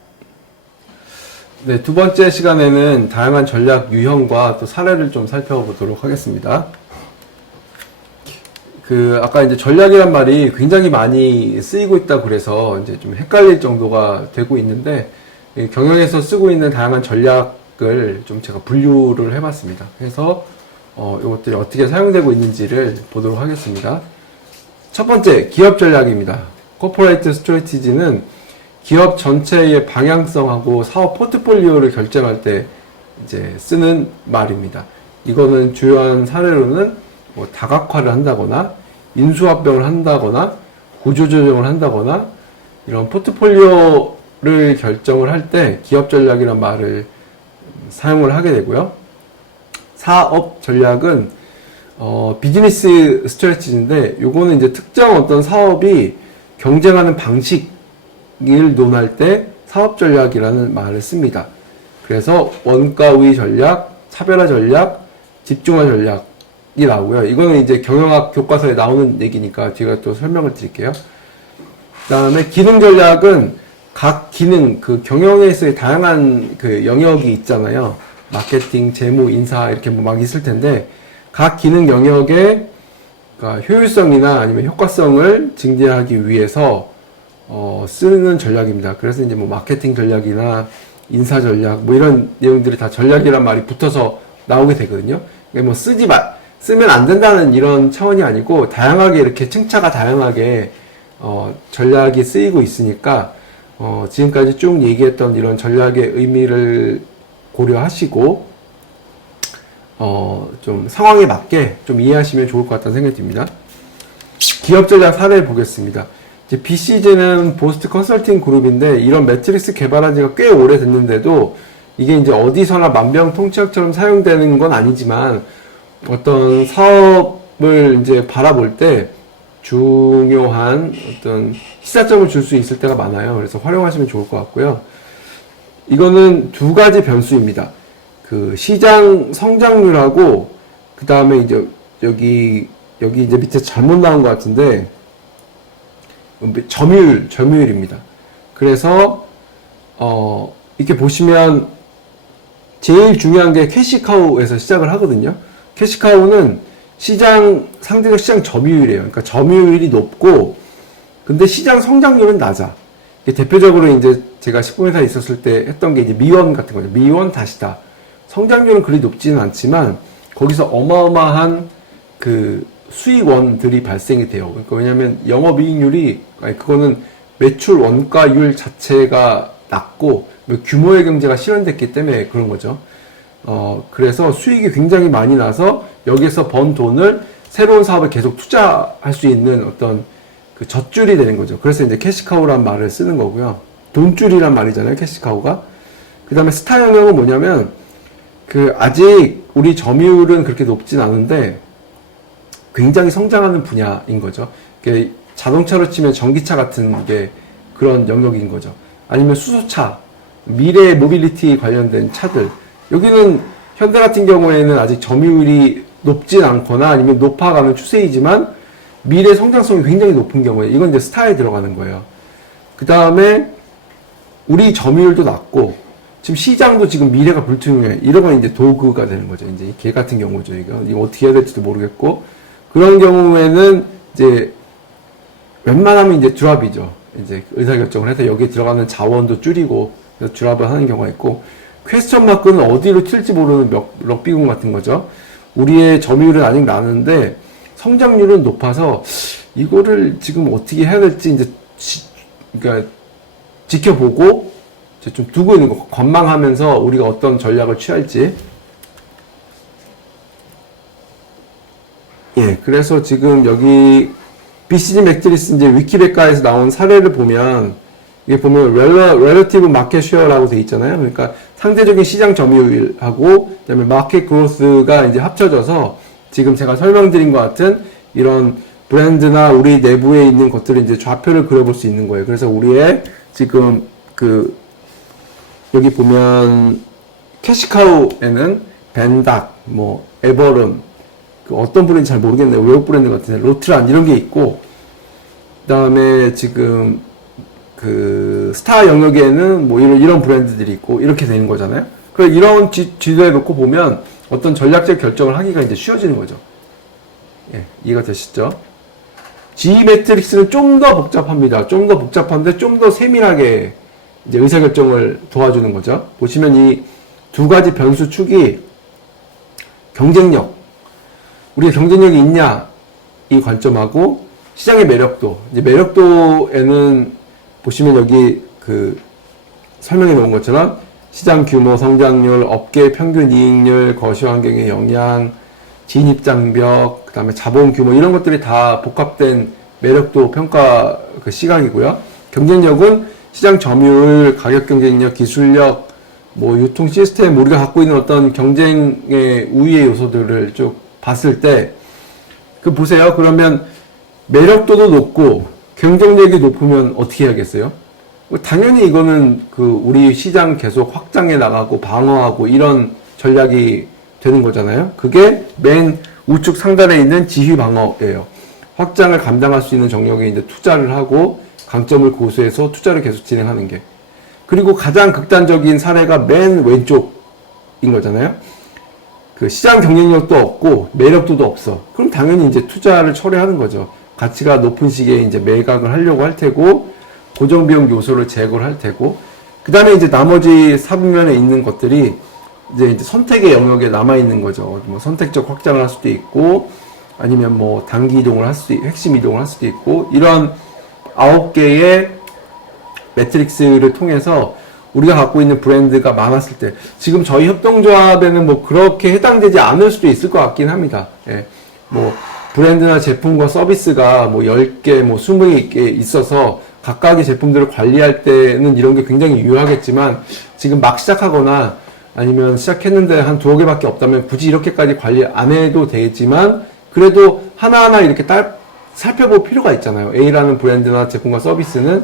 네, 두 번째 시간에는 다양한 전략 유형과 또 사례를 좀 살펴보도록 하겠습니다. 아까 이제 전략이란 말이 굉장히 많이 쓰이고 있다 그래서 이제 좀 헷갈릴 정도가 되고 있는데, 경영에서 쓰고 있는 다양한 전략을 좀 제가 분류를 해봤습니다. 그래서, 이것들이 어떻게 사용되고 있는지를 보도록 하겠습니다. 첫 번째, 기업 전략입니다. Corporate Strategy는 기업 전체의 방향성하고 사업 포트폴리오를 결정할 때 이제 쓰는 말입니다. 이거는 주요한 사례로는 뭐 다각화를 한다거나 인수합병을 한다거나 구조조정을 한다거나 이런 포트폴리오를 결정을 할 때 기업 전략이란 말을 사용을 하게 되고요. 사업 전략은 비즈니스 스트래티지인데 요거는 이제 특정 어떤 사업이 경쟁하는 방식을 논할 때 사업 전략이라는 말을 씁니다. 그래서 원가 우위 전략, 차별화 전략, 집중화 전략이 나오고요. 이거는 이제 경영학 교과서에 나오는 얘기니까 제가 또 설명을 드릴게요. 그 다음에 기능 전략은 각 기능, 그 경영에서의 다양한 그 영역이 있잖아요. 마케팅, 재무, 인사 이렇게 뭐 막 있을 텐데 각 기능 영역의 그러니까 효율성이나 아니면 효과성을 증대하기 위해서 쓰는 전략입니다. 그래서 이제 뭐 마케팅 전략이나 인사 전략 뭐 이런 내용들이 다 전략이란 말이 붙어서 나오게 되거든요. 그러니까 뭐 쓰면 안 된다는 이런 차원이 아니고 다양하게 이렇게 층차가 다양하게 전략이 쓰이고 있으니까 지금까지 쭉 얘기했던 이런 전략의 의미를 고려하시고 좀 상황에 맞게 좀 이해하시면 좋을 것 같다는 생각이 듭니다. 기업 전략 사례를 보겠습니다. 이제 BCG는 보스트 컨설팅 그룹인데 이런 매트릭스 개발한 지가 꽤 오래됐는데도 이게 이제 어디서나 만병통치약처럼 사용되는 건 아니지만 어떤 사업을 이제 바라볼 때 중요한 어떤 시사점을 줄 수 있을 때가 많아요. 그래서 활용하시면 좋을 것 같고요. 이거는 두 가지 변수입니다. 그 시장 성장률하고 그 다음에 이제 여기 이제 밑에 잘못 나온 것 같은데 점유율입니다. 그래서 이렇게 보시면 제일 중요한 게 캐시카우에서 시작을 하거든요. 캐시카우는 상대적 시장 점유율이에요. 그러니까 점유율이 높고 근데 시장 성장률은 낮아. 대표적으로 이제 제가 식품회사에 있었을 때 했던 게 이제 미원 같은 거죠. 미원 다시다. 성장률은 그리 높지는 않지만 거기서 어마어마한 그 수익원들이 발생이 돼요. 그러니까 왜냐하면 그거는 매출 원가율 자체가 낮고 규모의 경제가 실현됐기 때문에 그런 거죠. 그래서 수익이 굉장히 많이 나서 여기서 번 돈을 새로운 사업에 계속 투자할 수 있는 어떤 그 젖줄이 되는 거죠. 그래서 이제 캐시카우란 말을 쓰는 거고요. 돈줄이란 말이잖아요, 캐시카우가. 그 다음에 스타 영역은 뭐냐면, 아직 우리 점유율은 그렇게 높진 않은데, 굉장히 성장하는 분야인 거죠. 자동차로 치면 전기차 같은 게 그런 영역인 거죠. 아니면 수소차, 미래 모빌리티 관련된 차들. 여기는 현대 같은 경우에는 아직 점유율이 높진 않거나 아니면 높아가는 추세이지만 미래 성장성이 굉장히 높은 경우에 이건 이제 스타에 들어가는 거예요. 그 다음에 우리 점유율도 낮고 지금 시장도 지금 미래가 불투명해. 이런 건 이제 도그가 되는 거죠. 이제 개 같은 경우죠. 이거 어떻게 해야 될지도 모르겠고 그런 경우에는 이제 웬만하면 이제 드랍이죠. 이제 의사결정을 해서 여기에 들어가는 자원도 줄이고 그래서 드랍을 하는 경우가 있고 퀘스천 마크는 어디로 튈지 모르는 럭비공 같은 거죠. 우리의 점유율은 아직 나는데 성장률은 높아서 이거를 지금 어떻게 해야 될지 이제 그러니까 지켜보고 이제 좀 두고 있는 거 관망하면서 우리가 어떤 전략을 취할지. 예, 그래서 지금 여기 BCG 매트리스 이제 위키백과에서 나온 사례를 보면 이게 보면 relative market share라고 돼 있잖아요. 그러니까 상대적인 시장 점유율하고 그다음에 마켓 그로스가 이제 합쳐져서 지금 제가 설명드린 것 같은 이런 브랜드나 우리 내부에 있는 것들을 이제 좌표를 그려볼 수 있는 거예요. 그래서 우리의 지금 여기 보면 캐시카우에는 벤닥, 에버름, 어떤 브랜드 잘 모르겠네요. 외국 브랜드 같은데 로트란 이런 게 있고 그다음에 지금 스타 영역에는 이런 브랜드들이 있고 이렇게 되는 거잖아요. 그래서 이런 지도에 놓고 보면 어떤 전략적 결정을 하기가 이제 쉬워지는 거죠. 예, 이해가 되시죠? G 매트릭스는 좀 더 복잡합니다. 좀 더 복잡한데 좀 더 세밀하게 이제 의사결정을 도와주는 거죠. 보시면 이 두 가지 변수 축이 경쟁력, 우리가 경쟁력이 있냐 이 관점하고 시장의 매력도. 이제 매력도에는 보시면 여기 설명해 놓은 것처럼 시장 규모, 성장률, 업계 평균 이익률, 거시 환경의 영향, 진입 장벽, 그 다음에 자본 규모 이런 것들이 다 복합된 매력도 평가 시각이고요. 경쟁력은 시장 점유율, 가격 경쟁력, 기술력, 유통 시스템, 우리가 갖고 있는 어떤 경쟁의 우위의 요소들을 쭉 봤을 때 보세요. 그러면 매력도도 높고 경쟁력이 높으면 어떻게 해야겠어요? 당연히 이거는 우리 시장 계속 확장해 나가고 방어하고 이런 전략이 되는 거잖아요. 그게 맨 우측 상단에 있는 지휘 방어예요. 확장을 감당할 수 있는 정력에 이제 투자를 하고 강점을 고수해서 투자를 계속 진행하는 게. 그리고 가장 극단적인 사례가 맨 왼쪽인 거잖아요. 시장 경쟁력도 없고 매력도도 없어. 그럼 당연히 이제 투자를 철회하는 거죠. 가치가 높은 시기에 이제 매각을 하려고 할 테고 고정비용 요소를 제거를 할 테고 그 다음에 이제 나머지 사분면에 있는 것들이 이제 선택의 영역에 남아 있는 거죠. 선택적 확장을 할 수도 있고 아니면 단기 이동을 핵심 이동을 할 수도 있고 이런 9개의 매트릭스를 통해서 우리가 갖고 있는 브랜드가 많았을 때, 지금 저희 협동조합에는 뭐 그렇게 해당되지 않을 수도 있을 것 같긴 합니다. 예. 뭐 브랜드나 제품과 서비스가 뭐 10개, 뭐 20개 있어서 각각의 제품들을 관리할 때는 이런 게 굉장히 유효하겠지만, 지금 막 시작하거나 아니면 시작했는데 한 2개밖에 없다면 굳이 이렇게까지 관리 안 해도 되지만, 그래도 하나하나 이렇게 살펴볼 필요가 있잖아요. A라는 브랜드나 제품과 서비스는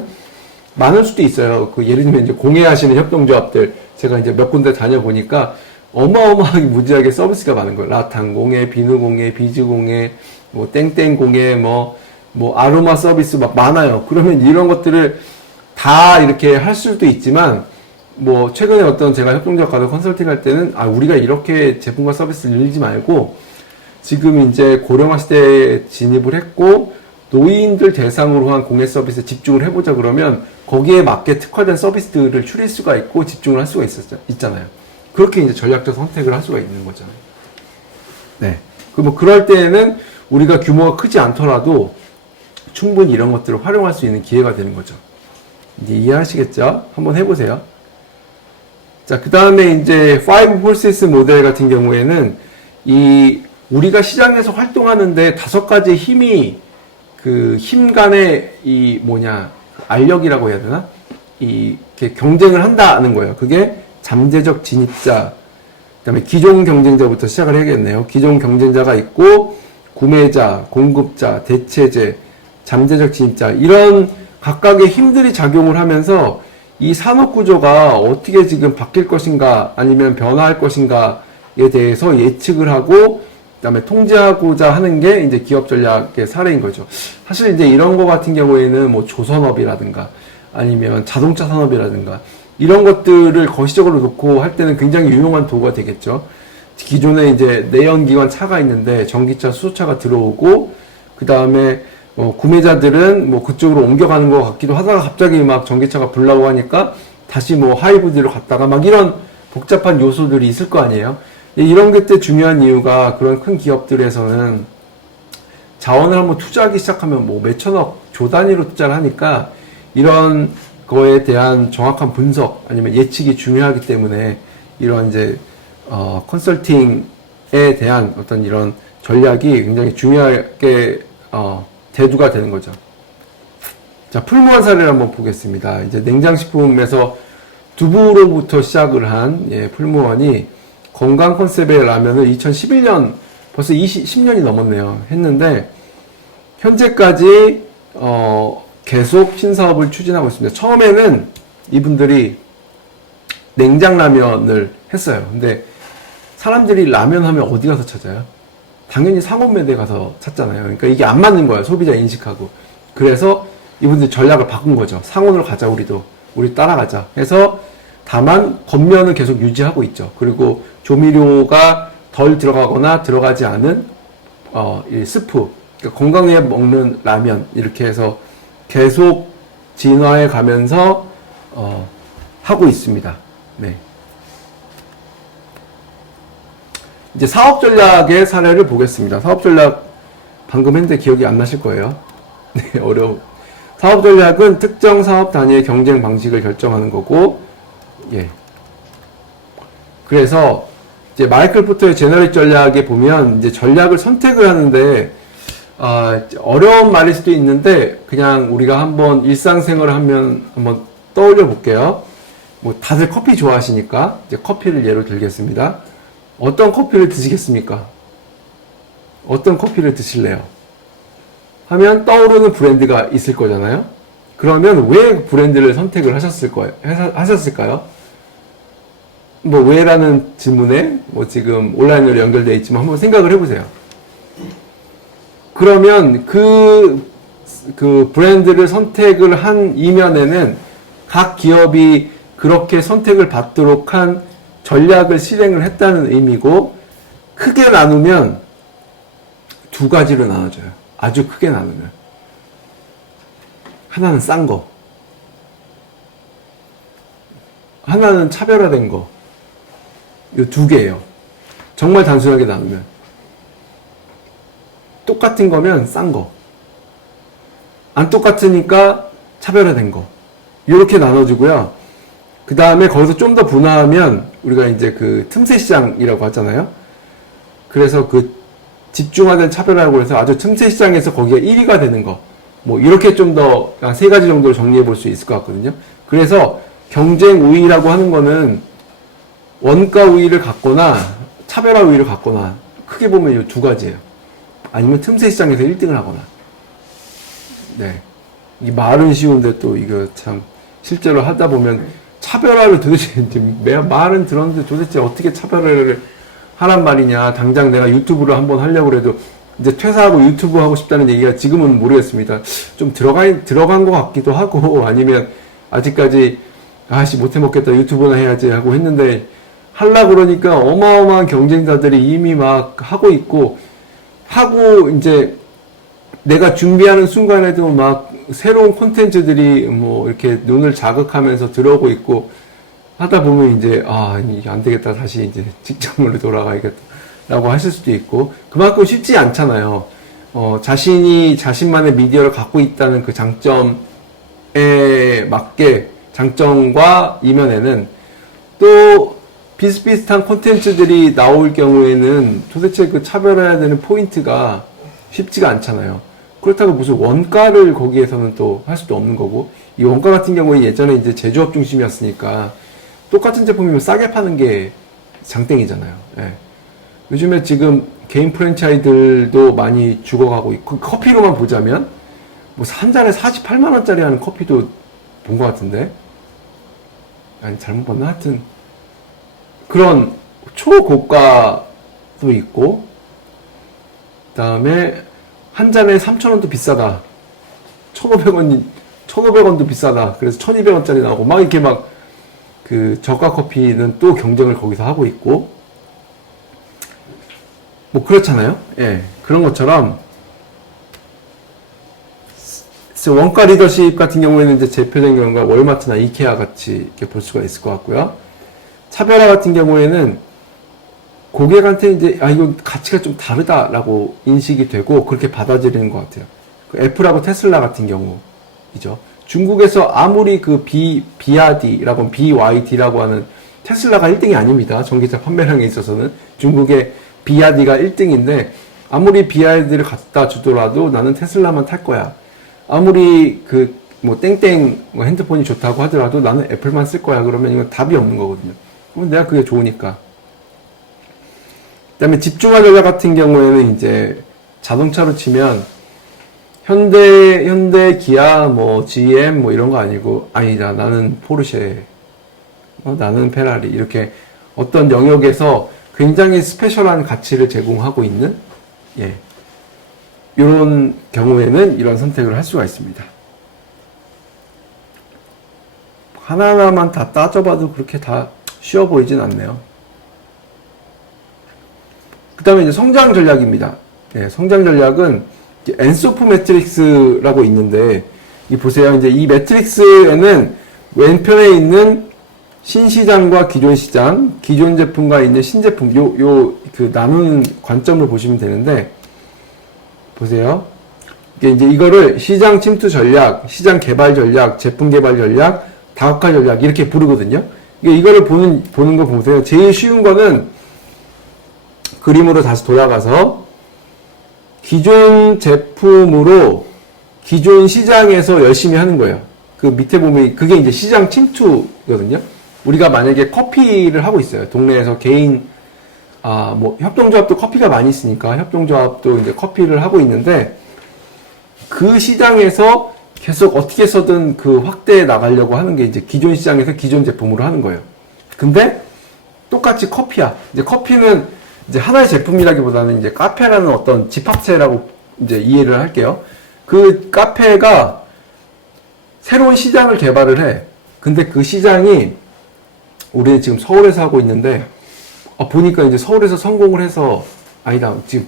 많을 수도 있어요. 그 예를 들면 이제 공예하시는 협동조합들, 제가 이제 몇 군데 다녀보니까 어마어마하게 무지하게 서비스가 많은 거예요. 라탄 공예, 비누 공예, 비즈 공예, 뭐 땡땡 공예, 뭐 아로마 서비스 막 많아요. 그러면 이런 것들을 다 이렇게 할 수도 있지만, 뭐 최근에 어떤 제가 협동조합 가서 컨설팅 할 때는 우리가 이렇게 제품과 서비스를 늘리지 말고 지금 이제 고령화 시대에 진입을 했고 노인들 대상으로 한 공예 서비스에 집중을 해보자 그러면 거기에 맞게 특화된 서비스들을 추릴 수가 있고 집중을 할 수가 있잖아요. 그렇게 이제 전략적 선택을 할 수가 있는 거죠. 네. 뭐 그럴 때에는 우리가 규모가 크지 않더라도 충분히 이런 것들을 활용할 수 있는 기회가 되는 거죠. 이제 이해하시겠죠? 한번 해보세요. 자, 그 다음에 이제 5 forces 모델 같은 경우에는 우리가 시장에서 활동하는데 5가지 힘이 힘 간의 알력이라고 해야 되나? 이렇게 경쟁을 한다는 거예요. 그게 잠재적 진입자, 그 다음에 기존 경쟁자부터 시작을 해야겠네요. 기존 경쟁자가 있고, 구매자, 공급자, 대체제, 잠재적 진입자, 이런 각각의 힘들이 작용을 하면서 이 산업 구조가 어떻게 지금 바뀔 것인가, 아니면 변화할 것인가에 대해서 예측을 하고, 그 다음에 통제하고자 하는 게 이제 기업 전략의 사례인 거죠. 사실 이제 이런 거 같은 경우에는 뭐 조선업이라든가 아니면 자동차 산업이라든가 이런 것들을 거시적으로 놓고 할 때는 굉장히 유용한 도구가 되겠죠. 기존에 이제 내연기관 차가 있는데 전기차, 수소차가 들어오고, 그 다음에 구매자들은 뭐 그쪽으로 옮겨가는 것 같기도 하다가 갑자기 막 전기차가 불나고 하니까 다시 뭐 하이브리드로 갔다가 막 이런 복잡한 요소들이 있을 거 아니에요. 이런 게 때 중요한 이유가 그런 큰 기업들에서는 자원을 한번 투자하기 시작하면 뭐 몇천억 조 단위로 투자를 하니까 이런 거에 대한 정확한 분석 아니면 예측이 중요하기 때문에 이런 이제 컨설팅에 대한 어떤 이런 전략이 굉장히 중요하게 대두가 되는 거죠. 자, 풀무원 사례를 한번 보겠습니다. 이제 냉장식품에서 두부로부터 시작을 한 풀무원이 건강 컨셉의 라면을 2011년, 벌써 10년이 넘었네요. 했는데, 현재까지, 계속 신사업을 추진하고 있습니다. 처음에는 이분들이 냉장라면을 했어요. 근데 사람들이 라면 하면 어디 가서 찾아요? 당연히 상업매대에 가서 찾잖아요. 그러니까 이게 안 맞는 거예요. 소비자 인식하고. 그래서 이분들이 전략을 바꾼 거죠. 상온으로 가자, 우리 따라가자. 해서 다만 겉면은 계속 유지하고 있죠. 그리고 조미료가 덜 들어가거나 들어가지 않은 이 스프, 그러니까 건강에 먹는 라면 이렇게 해서 계속 진화해 가면서 하고 있습니다. 네. 이제 사업 전략의 사례를 보겠습니다. 사업 전략 방금 했는데 기억이 안 나실 거예요. 네, 어려워. 사업 전략은 특정 사업 단위의 경쟁 방식을 결정하는 거고, 예. 그래서 이제 마이클 포터의 제너릭 전략에 보면 이제 전략을 선택을 하는데 어려운 말일 수도 있는데 그냥 우리가 한번 일상생활을 하면 한번 떠올려 볼게요. 뭐 다들 커피 좋아하시니까 이제 커피를 예로 들겠습니다. 어떤 커피를 드시겠습니까? 어떤 커피를 드실래요? 하면 떠오르는 브랜드가 있을 거잖아요. 그러면 왜 브랜드를 선택을 하셨을까요? 뭐 왜라는 질문에 뭐 지금 온라인으로 연결되어 있지만 한번 생각을 해보세요. 그러면 그 브랜드를 선택을 한 이면에는 각 기업이 그렇게 선택을 받도록 한 전략을 실행을 했다는 의미고, 크게 나누면 두 가지로 나눠져요. 아주 크게 나누면. 하나는 싼 거, 하나는 차별화된 거. 이 두 개예요. 정말 단순하게 나누면. 똑같은 거면 싼 거. 안 똑같으니까 차별화된 거. 이렇게 나눠지고요. 그 다음에 거기서 좀 더 분화하면 우리가 이제 그 틈새 시장이라고 하잖아요. 그래서 그 집중화된 차별화라고 해서 아주 틈새 시장에서 거기가 1위가 되는 거. 뭐 이렇게 좀 더 한 3가지 정도로 정리해 볼 수 있을 것 같거든요. 그래서 경쟁 우위라고 하는 거는 원가 우위를 갖거나 차별화 우위를 갖거나 크게 보면 이 2가지예요. 아니면 틈새 시장에서 1등을 하거나. 네. 이 말은 쉬운데 또 이거 참 실제로 하다 보면 차별화를 도대체 말은 들었는데 도대체 어떻게 차별화를 하란 말이냐. 당장 내가 유튜브를 한번 하려고 해도 이제 퇴사하고 유튜브 하고 싶다는 얘기가 지금은 모르겠습니다. 좀 들어간 것 같기도 하고 아니면 아직까지 아씨 못해 먹겠다 유튜브나 해야지 하고 했는데 하려고 그러니까 어마어마한 경쟁자들이 이미 막 하고 있고 하고 이제 내가 준비하는 순간에도 막 새로운 콘텐츠들이 뭐 이렇게 눈을 자극하면서 들어오고 있고 하다 보면 이제 이게 안 되겠다 다시 이제 직장으로 돌아가야겠다라고 하실 수도 있고 그만큼 쉽지 않잖아요. 자신이 자신만의 미디어를 갖고 있다는 그 장점에 맞게 장점과 이면에는 또 비슷비슷한 콘텐츠들이 나올 경우에는 도대체 그 차별해야 되는 포인트가 쉽지가 않잖아요. 그렇다고 무슨 원가를 거기에서는 또 할 수도 없는 거고 이 원가 같은 경우에 예전에 이제 제조업 중심이었으니까 똑같은 제품이면 싸게 파는 게 장땡이잖아요. 예. 요즘에 지금 개인 프랜차이들도 많이 죽어가고 있고 커피로만 보자면 뭐 한 잔에 48만 원짜리 하는 커피도 본 것 같은데 아니 잘못 봤나? 하여튼 그런 초고가도 있고 그 다음에 한 잔에 3,000원도 비싸다 1,500원도 비싸다 그래서 1,200원짜리 나오고 막 이렇게 막 그 저가 커피는 또 경쟁을 거기서 하고 있고 뭐 그렇잖아요. 예, 그런 것처럼 원가 리더십 같은 경우에는 이제 대표적인 경우가 월마트나 이케아 같이 이렇게 볼 수가 있을 것 같고요. 차별화 같은 경우에는 고객한테 이제 이거 가치가 좀 다르다라고 인식이 되고 그렇게 받아들이는 것 같아요. 그 애플하고 테슬라 같은 경우이죠. 중국에서 아무리 그 BYD라고 하는 테슬라가 1등이 아닙니다. 전기차 판매량에 있어서는 중국의 BYD가 1등인데 아무리 BYD를 갖다 주더라도 나는 테슬라만 탈 거야. 아무리 그 뭐 땡땡 뭐 핸드폰이 좋다고 하더라도 나는 애플만 쓸 거야. 그러면 이건 답이 없는 거거든요. 그러면 내가 그게 좋으니까. 그다음에 집중화 전략 같은 경우에는 이제 자동차로 치면 현대, 기아, 뭐, GM, 뭐, 이런 거 아니고, 아니다. 나는 포르쉐, 나는 페라리. 이렇게 어떤 영역에서 굉장히 스페셜한 가치를 제공하고 있는, 예. 이런 경우에는 이런 선택을 할 수가 있습니다. 하나하나만 다 따져봐도 그렇게 다 쉬워 보이진 않네요. 그 다음에 이제 성장 전략입니다. 예, 성장 전략은 엔소프 매트릭스라고 있는데, 이 보세요. 이제 이 매트릭스에는 왼편에 있는 신시장과 기존 시장, 기존 제품과 있는 신제품, 그 나누는 관점을 보시면 되는데, 보세요. 이제 이거를 시장 침투 전략, 시장 개발 전략, 제품 개발 전략, 다각화 전략, 이렇게 부르거든요. 이거를 보는 거 보세요. 제일 쉬운 거는 그림으로 다시 돌아가서 기존 제품으로 기존 시장에서 열심히 하는 거예요. 그 밑에 보면 그게 이제 시장 침투거든요. 우리가 만약에 커피를 하고 있어요. 동네에서 개인 뭐 협동조합도 커피가 많이 있으니까 협동조합도 이제 커피를 하고 있는데 그 시장에서 계속 어떻게 해서든 그 확대해 나가려고 하는 게 이제 기존 시장에서 기존 제품으로 하는 거예요. 근데 똑같이 커피야. 이제 커피는 이제 하나의 제품이라기보다는 이제 카페라는 어떤 집합체라고 이제 이해를 할게요. 그 카페가 새로운 시장을 개발을 해. 근데 그 시장이 우리 지금 서울에서 하고 있는데 보니까 이제 서울에서 성공을 해서 아니다. 지금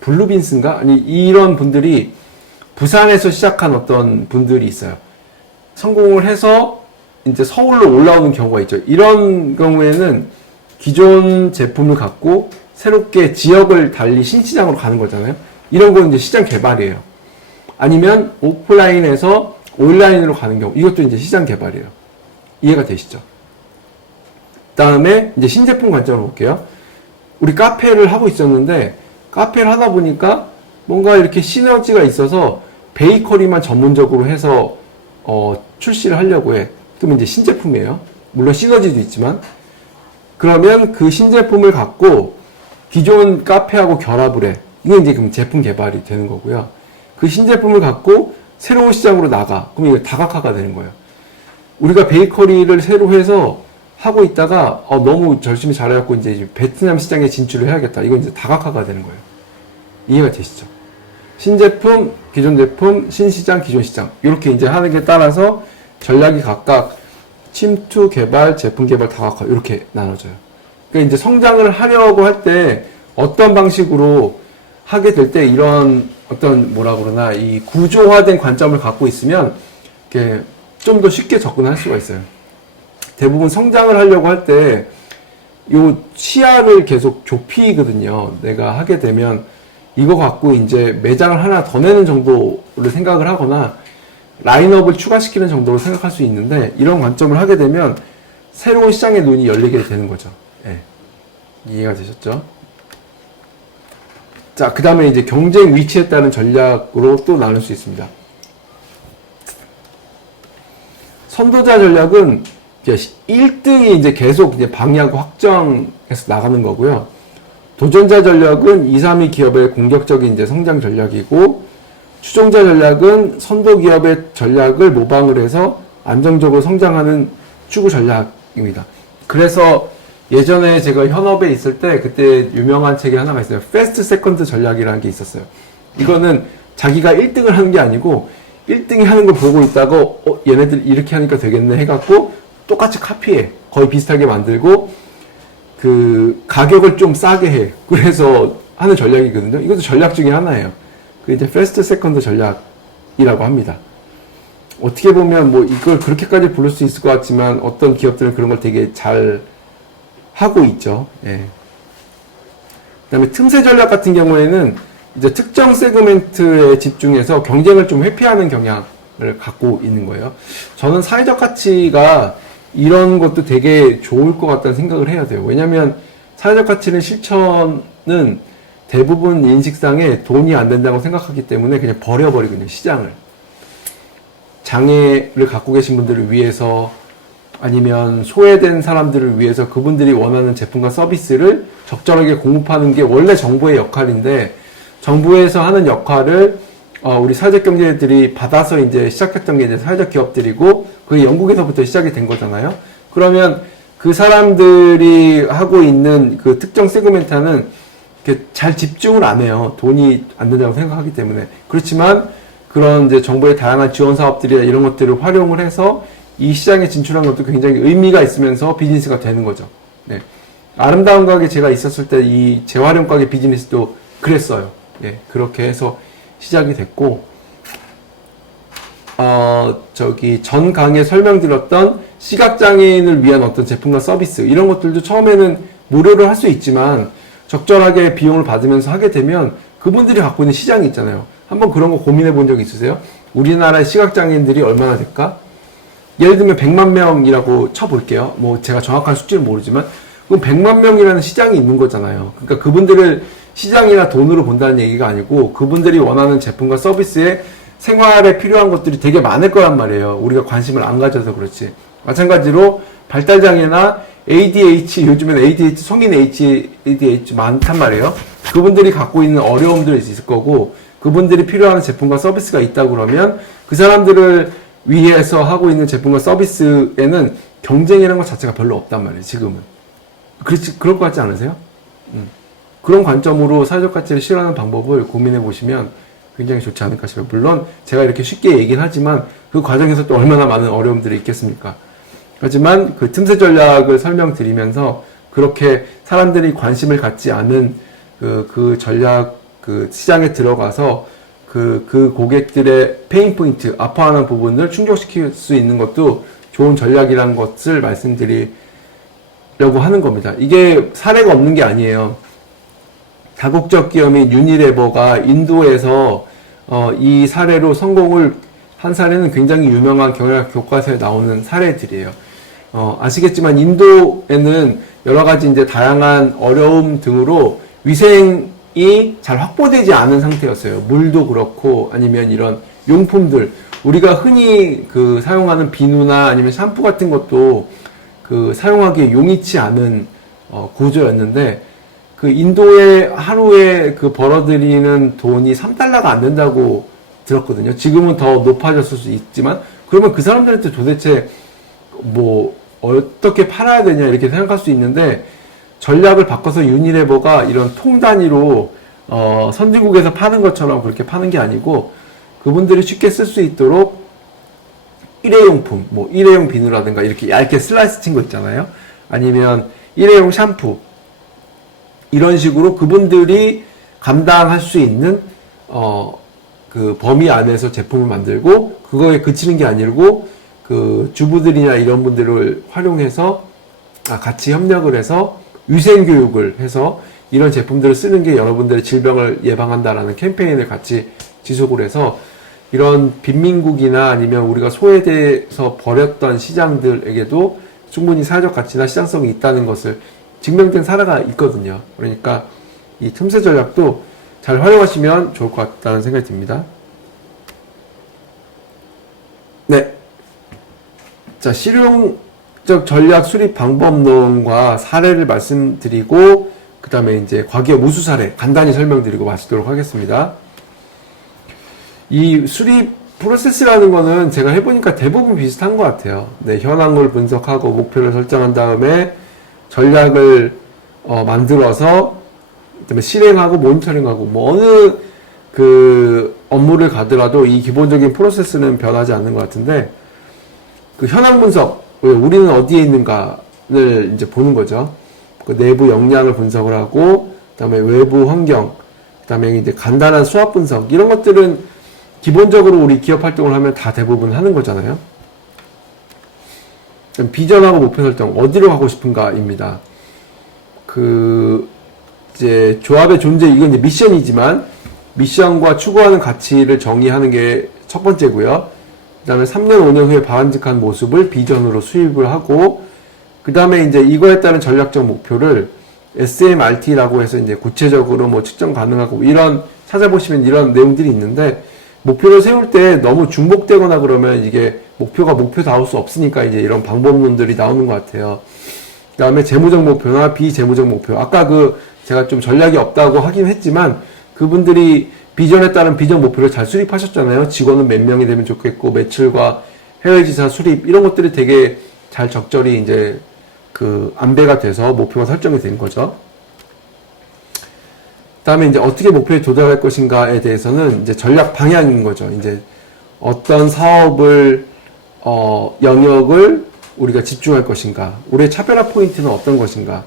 블루빈스인가? 아니 이런 분들이 부산에서 시작한 어떤 분들이 있어요. 성공을 해서 이제 서울로 올라오는 경우가 있죠. 이런 경우에는 기존 제품을 갖고 새롭게 지역을 달리 신시장으로 가는 거잖아요. 이런 건 이제 시장 개발이에요. 아니면 오프라인에서 온라인으로 가는 경우, 이것도 이제 시장 개발이에요. 이해가 되시죠? 다음에 이제 신제품 관점으로 볼게요. 우리 카페를 하고 있었는데 카페를 하다 보니까 뭔가 이렇게 시너지가 있어서 베이커리만 전문적으로 해서 출시를 하려고 해. 그러면 이제 신제품이에요. 물론 시너지도 있지만. 그러면 그 신제품을 갖고 기존 카페하고 결합을 해. 이게 이제 그럼 제품 개발이 되는 거고요. 그 신제품을 갖고 새로운 시장으로 나가. 그럼 이게 다각화가 되는 거예요. 우리가 베이커리를 새로 해서 하고 있다가 너무 열심히 잘해갖고 이제 베트남 시장에 진출을 해야겠다. 이건 이제 다각화가 되는 거예요. 이해가 되시죠? 신제품, 기존 제품, 신시장, 기존 시장 이렇게 이제 하는 게 따라서 전략이 각각 침투, 개발, 제품 개발, 다각화 이렇게 나눠져요. 그러니까 이제 성장을 하려고 할 때 어떤 방식으로 하게 될 때 이런 어떤 뭐라 그러나 이 구조화된 관점을 갖고 있으면 이렇게 좀 더 쉽게 접근할 수가 있어요. 대부분 성장을 하려고 할 때 요 시야를 계속 좁히거든요. 내가 하게 되면 이거 갖고 이제 매장을 하나 더 내는 정도를 생각을 하거나 라인업을 추가시키는 정도로 생각할 수 있는데 이런 관점을 하게 되면 새로운 시장의 눈이 열리게 되는 거죠. 예. 이해가 되셨죠? 자, 그 다음에 이제 경쟁 위치에 따른 전략으로 또 나눌 수 있습니다. 선도자 전략은 1등이 이제 계속 이제 방향 확정해서 나가는 거고요. 도전자 전략은 2, 3위 기업의 공격적인 이제 성장 전략이고, 추종자 전략은 선도 기업의 전략을 모방을 해서 안정적으로 성장하는 추구 전략입니다. 그래서 예전에 제가 현업에 있을 때 그때 유명한 책이 하나가 있어요. 패스트 세컨드 전략이라는 게 있었어요. 이거는 자기가 1등을 하는 게 아니고 1등이 하는 걸 보고 있다가 얘네들 이렇게 하니까 되겠네 해갖고 똑같이 카피해. 거의 비슷하게 만들고 그 가격을 좀 싸게 해. 그래서 하는 전략이거든요. 이것도 전략 중에 하나예요. 그 이제 패스트 세컨드 전략이라고 합니다. 어떻게 보면 뭐 이걸 그렇게까지 부를 수 있을 것 같지만 어떤 기업들은 그런 걸 되게 잘 하고 있죠. 예. 그다음에 틈새 전략 같은 경우에는 이제 특정 세그멘트에 집중해서 경쟁을 좀 회피하는 경향을 갖고 있는 거예요. 저는 사회적 가치가 이런 것도 되게 좋을 것 같다는 생각을 해야 돼요. 왜냐하면 사회적 가치는 실천은 대부분 인식상에 돈이 안 된다고 생각하기 때문에 그냥 버려버리거든요. 시장을. 장애를 갖고 계신 분들을 위해서 아니면 소외된 사람들을 위해서 그분들이 원하는 제품과 서비스를 적절하게 공급하는 게 원래 정부의 역할인데 정부에서 하는 역할을 우리 사회적 경제들이 받아서 이제 시작했던 게 이제 사회적 기업들이고 그게 영국에서부터 시작이 된 거잖아요. 그러면 그 사람들이 하고 있는 그 특정 세그멘트는 잘 집중을 안 해요. 돈이 안 된다고 생각하기 때문에. 그렇지만 그런 이제 정부의 다양한 지원 사업들이나 이런 것들을 활용을 해서 이 시장에 진출한 것도 굉장히 의미가 있으면서 비즈니스가 되는 거죠. 네. 아름다운 가게 제가 있었을 때 이 재활용 가게 비즈니스도 그랬어요. 네. 그렇게 해서 시작이 됐고, 전 강의에 설명드렸던 시각장애인을 위한 어떤 제품과 서비스, 이런 것들도 처음에는 무료로 할 수 있지만, 적절하게 비용을 받으면서 하게 되면 그분들이 갖고 있는 시장이 있잖아요. 한번 그런 거 고민해 본 적 있으세요? 우리나라의 시각장애인들이 얼마나 될까? 예를 들면 100만 명이라고 쳐볼게요. 뭐 제가 정확한 수치는 모르지만, 그럼 100만 명이라는 시장이 있는 거잖아요. 그러니까 그분들을 시장이나 돈으로 본다는 얘기가 아니고 그분들이 원하는 제품과 서비스에 생활에 필요한 것들이 되게 많을 거란 말이에요. 우리가 관심을 안 가져서 그렇지. 마찬가지로 발달장애나 ADH, 요즘에는 ADH, 성인 ADH 많단 말이에요. 그분들이 갖고 있는 어려움들이 있을 거고 그분들이 필요한 제품과 서비스가 있다고 그러면 그 사람들을 위해서 하고 있는 제품과 서비스에는 경쟁이라는 것 자체가 별로 없단 말이에요. 지금은. 그럴 것 같지 않으세요? 그런 관점으로 사회적 가치를 실현하는 방법을 고민해 보시면 굉장히 좋지 않을까 싶어요. 물론 제가 이렇게 쉽게 얘기는 하지만 그 과정에서 또 얼마나 많은 어려움들이 있겠습니까? 하지만 그 틈새 전략을 설명드리면서 그렇게 사람들이 관심을 갖지 않은 그 전략, 그 시장에 들어가서 그 고객들의 페인 포인트, 아파하는 부분을 충족시킬 수 있는 것도 좋은 전략이라는 것을 말씀드리려고 하는 겁니다. 이게 사례가 없는 게 아니에요. 다국적 기업인 유니레버가 인도에서 이 사례로 성공을 한 사례는 굉장히 유명한 경영학 교과서에 나오는 사례들이에요. 아시겠지만 인도에는 여러 가지 이제 다양한 어려움 등으로 위생이 잘 확보되지 않은 상태였어요. 물도 그렇고 아니면 이런 용품들, 우리가 흔히 그 사용하는 비누나 아니면 샴푸 같은 것도 그 사용하기에 용이치 않은 구조였는데, 그 인도에 하루에 그 벌어들이는 돈이 3달러가 안 된다고 들었거든요. 지금은 더 높아졌을 수 있지만, 그러면 그 사람들한테 도대체 뭐 어떻게 팔아야 되냐 이렇게 생각할 수 있는데, 전략을 바꿔서 유니레버가 이런 통 단위로 선진국에서 파는 것처럼 그렇게 파는 게 아니고, 그분들이 쉽게 쓸 수 있도록 일회용품, 뭐 일회용 비누라든가 이렇게 얇게 슬라이스 친 거 있잖아요. 아니면 일회용 샴푸, 이런 식으로 그분들이 감당할 수 있는 그 범위 안에서 제품을 만들고, 그거에 그치는 게 아니고 그 주부들이나 이런 분들을 활용해서 같이 협력을 해서 위생 교육을 해서 이런 제품들을 쓰는 게 여러분들의 질병을 예방한다라는 캠페인을 같이 지속을 해서, 이런 빈민국이나 아니면 우리가 소외돼서 버렸던 시장들에게도 충분히 사회적 가치나 시장성이 있다는 것을 증명된 사례가 있거든요. 그러니까 이 틈새 전략도 잘 활용하시면 좋을 것 같다는 생각이 듭니다. 네. 자, 실용적 전략 수립 방법론과 사례를 말씀드리고, 그 다음에 이제 과기업 우수 사례 간단히 설명드리고 마치도록 하겠습니다. 이 수립 프로세스라는 거는 제가 해보니까 대부분 비슷한 것 같아요. 네, 현황을 분석하고 목표를 설정한 다음에 전략을 만들어서 그다음에 실행하고 모니터링하고, 뭐 어느 그 업무를 가더라도 이 기본적인 프로세스는 변하지 않는 것 같은데, 그 현황 분석, 우리는 어디에 있는가를 이제 보는 거죠. 그 내부 역량을 분석을 하고, 그다음에 외부 환경, 그다음에 이제 간단한 수합 분석, 이런 것들은 기본적으로 우리 기업 활동을 하면 다 대부분 하는 거잖아요. 비전하고 목표 설정, 어디로 가고 싶은가입니다. 그 이제 조합의 존재, 이건 이제 미션이지만 미션과 추구하는 가치를 정의하는 게 첫 번째고요. 그 다음에 3년, 5년 후에 바람직한 모습을 비전으로 수립을 하고, 그 다음에 이제 이거에 따른 전략적 목표를 SMRT라고 해서 이제 구체적으로 뭐 측정 가능하고, 이런 찾아보시면 이런 내용들이 있는데, 목표를 세울 때 너무 중복되거나 그러면 이게 목표가 목표다울 수 없으니까 이제 이런 방법론들이 나오는 것 같아요. 그 다음에 재무적 목표나 비재무적 목표. 아까 제가 좀 전략이 없다고 하긴 했지만, 그분들이 비전에 따른 비전 목표를 잘 수립하셨잖아요. 직원은 몇 명이 되면 좋겠고, 매출과 해외지사 수립, 이런 것들이 되게 잘 적절히 이제 안배가 돼서 목표가 설정이 된 거죠. 다음에 이제 어떻게 목표에 도달할 것인가에 대해서는 이제 전략 방향인 거죠. 이제 어떤 사업을, 영역을 우리가 집중할 것인가, 우리의 차별화 포인트는 어떤 것인가,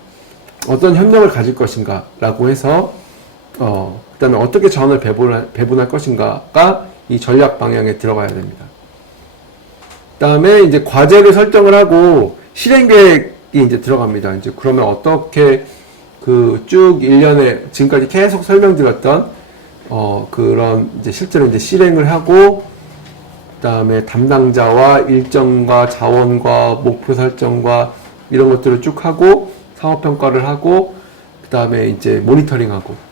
어떤 협력을 가질 것인가, 라고 해서, 그 다음에 어떻게 자원을 배분할 것인가가 이 전략 방향에 들어가야 됩니다. 그 다음에 이제 과제를 설정을 하고 실행 계획이 이제 들어갑니다. 이제 그러면 어떻게 쭉 1년에 지금까지 계속 설명드렸던 그런 이제 실제로 이제 실행을 하고, 그다음에 담당자와 일정과 자원과 목표 설정과 이런 것들을 쭉 하고, 사업 평가를 하고, 그다음에 이제 모니터링하고.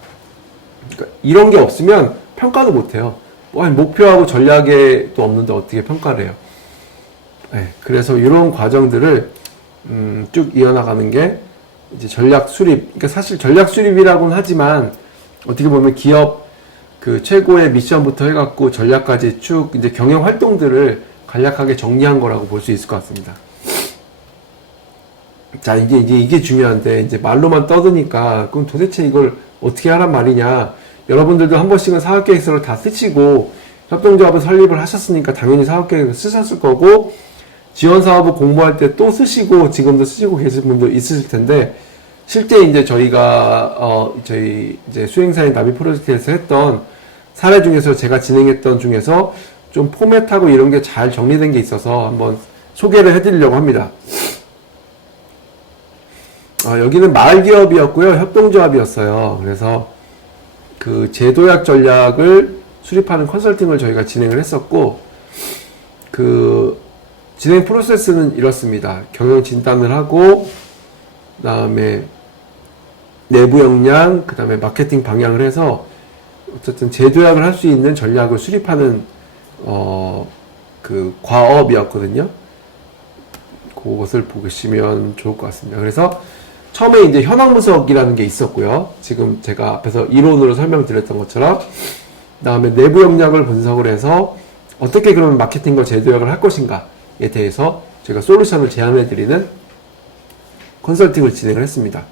그러니까 이런 게 없으면 평가도 못 해요. 목표하고 전략에 또 없는데 어떻게 평가를 해요? 네, 그래서 이런 과정들을 쭉 이어나가는 게 이제 전략 수립. 그러니까 사실 전략 수립이라고는 하지만 어떻게 보면 기업 최고의 미션부터 해갖고 전략까지 쭉 이제 경영 활동들을 간략하게 정리한 거라고 볼 수 있을 것 같습니다. 자, 이게 중요한데, 이제 말로만 떠드니까 그럼 도대체 이걸 어떻게 하란 말이냐. 여러분들도 한 번씩은 사업계획서를 다 쓰시고 협동조합을 설립을 하셨으니까 당연히 사업계획을 쓰셨을 거고, 지원사업을 공모할 때 또 쓰시고 지금도 쓰시고 계신 분들 있으실 텐데, 실제 이제 저희가 저희 이제 수행사인 나비 프로젝트에서 했던 사례 중에서 제가 진행했던 중에서 좀 포맷하고 이런 게 잘 정리된 게 있어서 한번 소개를 해드리려고 합니다. 여기는 마을기업이었고요, 협동조합이었어요. 그래서 그 제도약 전략을 수립하는 컨설팅을 저희가 진행을 했었고, 그 진행 프로세스는 이렇습니다. 경영 진단을 하고, 그 다음에 내부 역량, 그 다음에 마케팅 방향을 해서 어쨌든 재도약을 할 수 있는 전략을 수립하는 그 과업이었거든요. 그것을 보시면 좋을 것 같습니다. 그래서 처음에 이제 현황 분석이라는 게 있었고요. 지금 제가 앞에서 이론으로 설명드렸던 것처럼, 그 다음에 내부 역량을 분석을 해서 어떻게 그러면 마케팅과 재도약을 할 것인가에 대해서 제가 솔루션을 제안해드리는 컨설팅을 진행을 했습니다.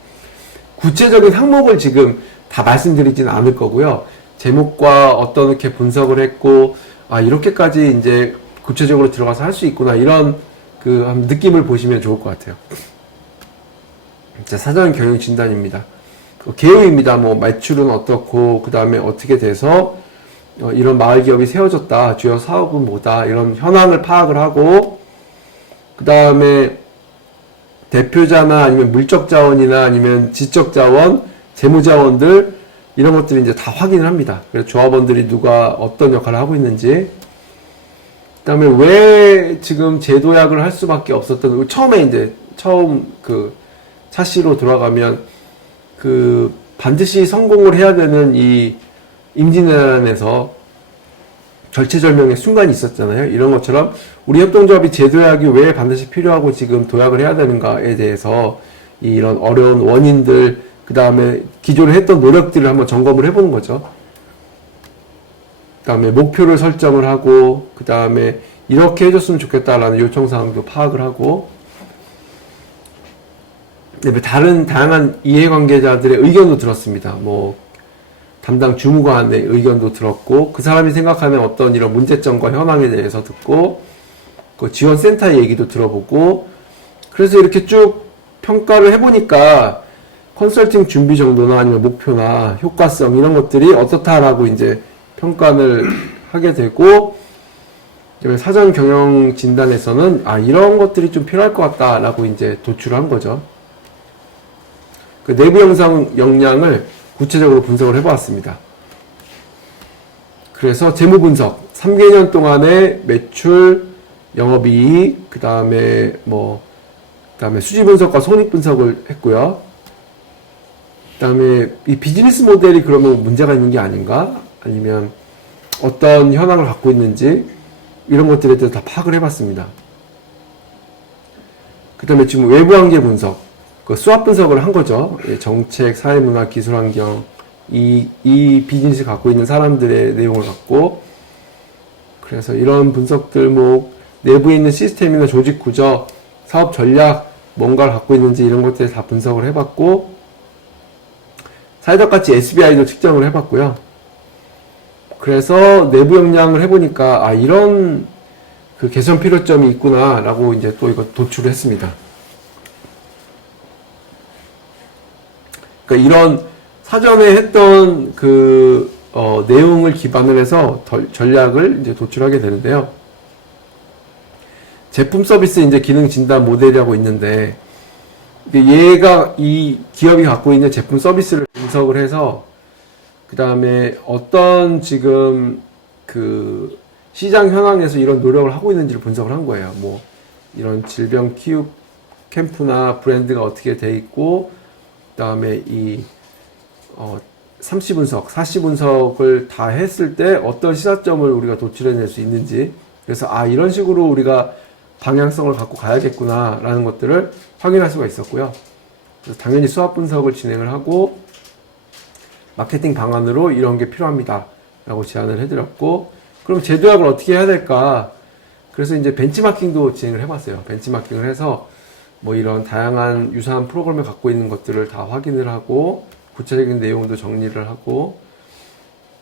구체적인 항목을 지금 다 말씀드리지는 않을 거고요. 제목과 어떻게 분석을 했고, 아, 이렇게까지 이제 구체적으로 들어가서 할 수 있구나, 이런 그 느낌을 보시면 좋을 것 같아요. 자, 사전 경영 진단입니다. 개요입니다. 뭐 매출은 어떻고, 그 다음에 어떻게 돼서 이런 마을 기업이 세워졌다, 주요 사업은 뭐다, 이런 현황을 파악을 하고, 그 다음에 대표자나 아니면 물적 자원이나 아니면 지적 자원, 재무 자원들, 이런 것들이 이제 다 확인을 합니다. 그래서 조합원들이 누가 어떤 역할을 하고 있는지, 그 다음에 왜 지금 재도약을 할 수밖에 없었던, 처음에 이제 처음 그 차시로 돌아가면 그 반드시 성공을 해야 되는 이 임진왜란에서 절체절명의 순간이 있었잖아요. 이런 것처럼 우리 협동조합이 재도약이 왜 반드시 필요하고 지금 도약을 해야 되는가에 대해서 이런 어려운 원인들, 그 다음에 기존에 했던 노력들을 한번 점검을 해보는 거죠. 그 다음에 목표를 설정을 하고, 그 다음에 이렇게 해줬으면 좋겠다라는 요청사항도 파악을 하고, 다른 다양한 이해관계자들의 의견도 들었습니다. 뭐 담당 주무관의 의견도 들었고, 그 사람이 생각하는 어떤 이런 문제점과 현황에 대해서 듣고, 그 지원센터의 얘기도 들어보고, 그래서 이렇게 쭉 평가를 해보니까 컨설팅 준비 정도나 아니면 목표나 효과성 이런 것들이 어떻다라고 이제 평가를 하게 되고, 사전 경영 진단에서는 아, 이런 것들이 좀 필요할 것 같다라고 이제 도출한 거죠. 그 내부 영상 역량을 구체적으로 분석을 해보았습니다. 그래서 재무 분석, 3개년 동안의 매출, 영업이익, 그 다음에 수지 분석과 손익 분석을 했고요. 그 다음에 이 비즈니스 모델이 그러면 문제가 있는 게 아닌가? 아니면 어떤 현황을 갖고 있는지, 이런 것들에 대해서 다 파악을 해봤습니다. 그 다음에 지금 외부 관계 분석, 그 수합 분석을 한 거죠. 정책, 사회문화, 기술환경, 이 비즈니스 갖고 있는 사람들의 내용을 갖고, 그래서 이런 분석들, 뭐 내부에 있는 시스템이나 조직 구조, 사업 전략, 뭔가를 갖고 있는지 이런 것들을 다 분석을 해봤고, 사회적 가치 SBI도 측정을 해봤고요. 그래서 내부 역량을 해보니까 아, 이런 그 개선 필요점이 있구나라고 이제 또 이거 도출을 했습니다. 그러니까 이런 사전에 했던 그 내용을 기반을 해서 전략을 이제 도출하게 되는데요. 제품 서비스 이제 기능 진단 모델이라고 있는데, 얘가 이 기업이 갖고 있는 제품 서비스를 분석을 해서 그 다음에 어떤 지금 그 시장 현황에서 이런 노력을 하고 있는지를 분석을 한 거예요. 뭐 이런 질병 키우 캠프나 브랜드가 어떻게 돼 있고, 그 다음에 이 3C 분석, 4C 분석을 다 했을 때 어떤 시사점을 우리가 도출해낼 수 있는지, 그래서 아, 이런 식으로 우리가 방향성을 갖고 가야겠구나 라는 것들을 확인할 수가 있었고요. 그래서 당연히 수합 분석을 진행을 하고, 마케팅 방안으로 이런 게 필요합니다 라고 제안을 해드렸고, 그럼 재도약을 어떻게 해야 될까? 그래서 이제 벤치마킹도 진행을 해봤어요. 벤치마킹을 해서 뭐 이런 다양한 유사한 프로그램을 갖고 있는 것들을 다 확인을 하고, 구체적인 내용도 정리를 하고,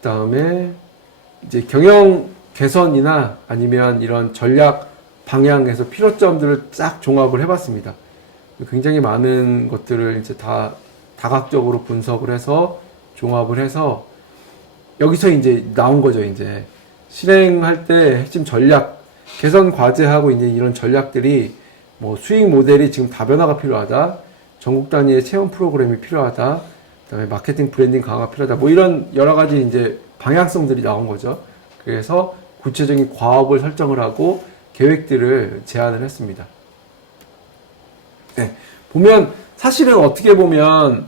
그 다음에 이제 경영 개선이나 아니면 이런 전략 방향에서 필요점들을 쫙 종합을 해봤습니다. 굉장히 많은 것들을 이제 다 다각적으로 분석을 해서 종합을 해서 여기서 이제 나온 거죠. 이제 실행할 때 핵심 전략, 개선 과제하고 이제 이런 전략들이 뭐 수익 모델이 지금 다변화가 필요하다, 전국 단위의 체험 프로그램이 필요하다, 그다음에 마케팅 브랜딩 강화가 필요하다, 뭐 이런 여러 가지 이제 방향성들이 나온 거죠. 그래서 구체적인 과업을 설정을 하고 계획들을 제안을 했습니다. 네, 보면 사실은 어떻게 보면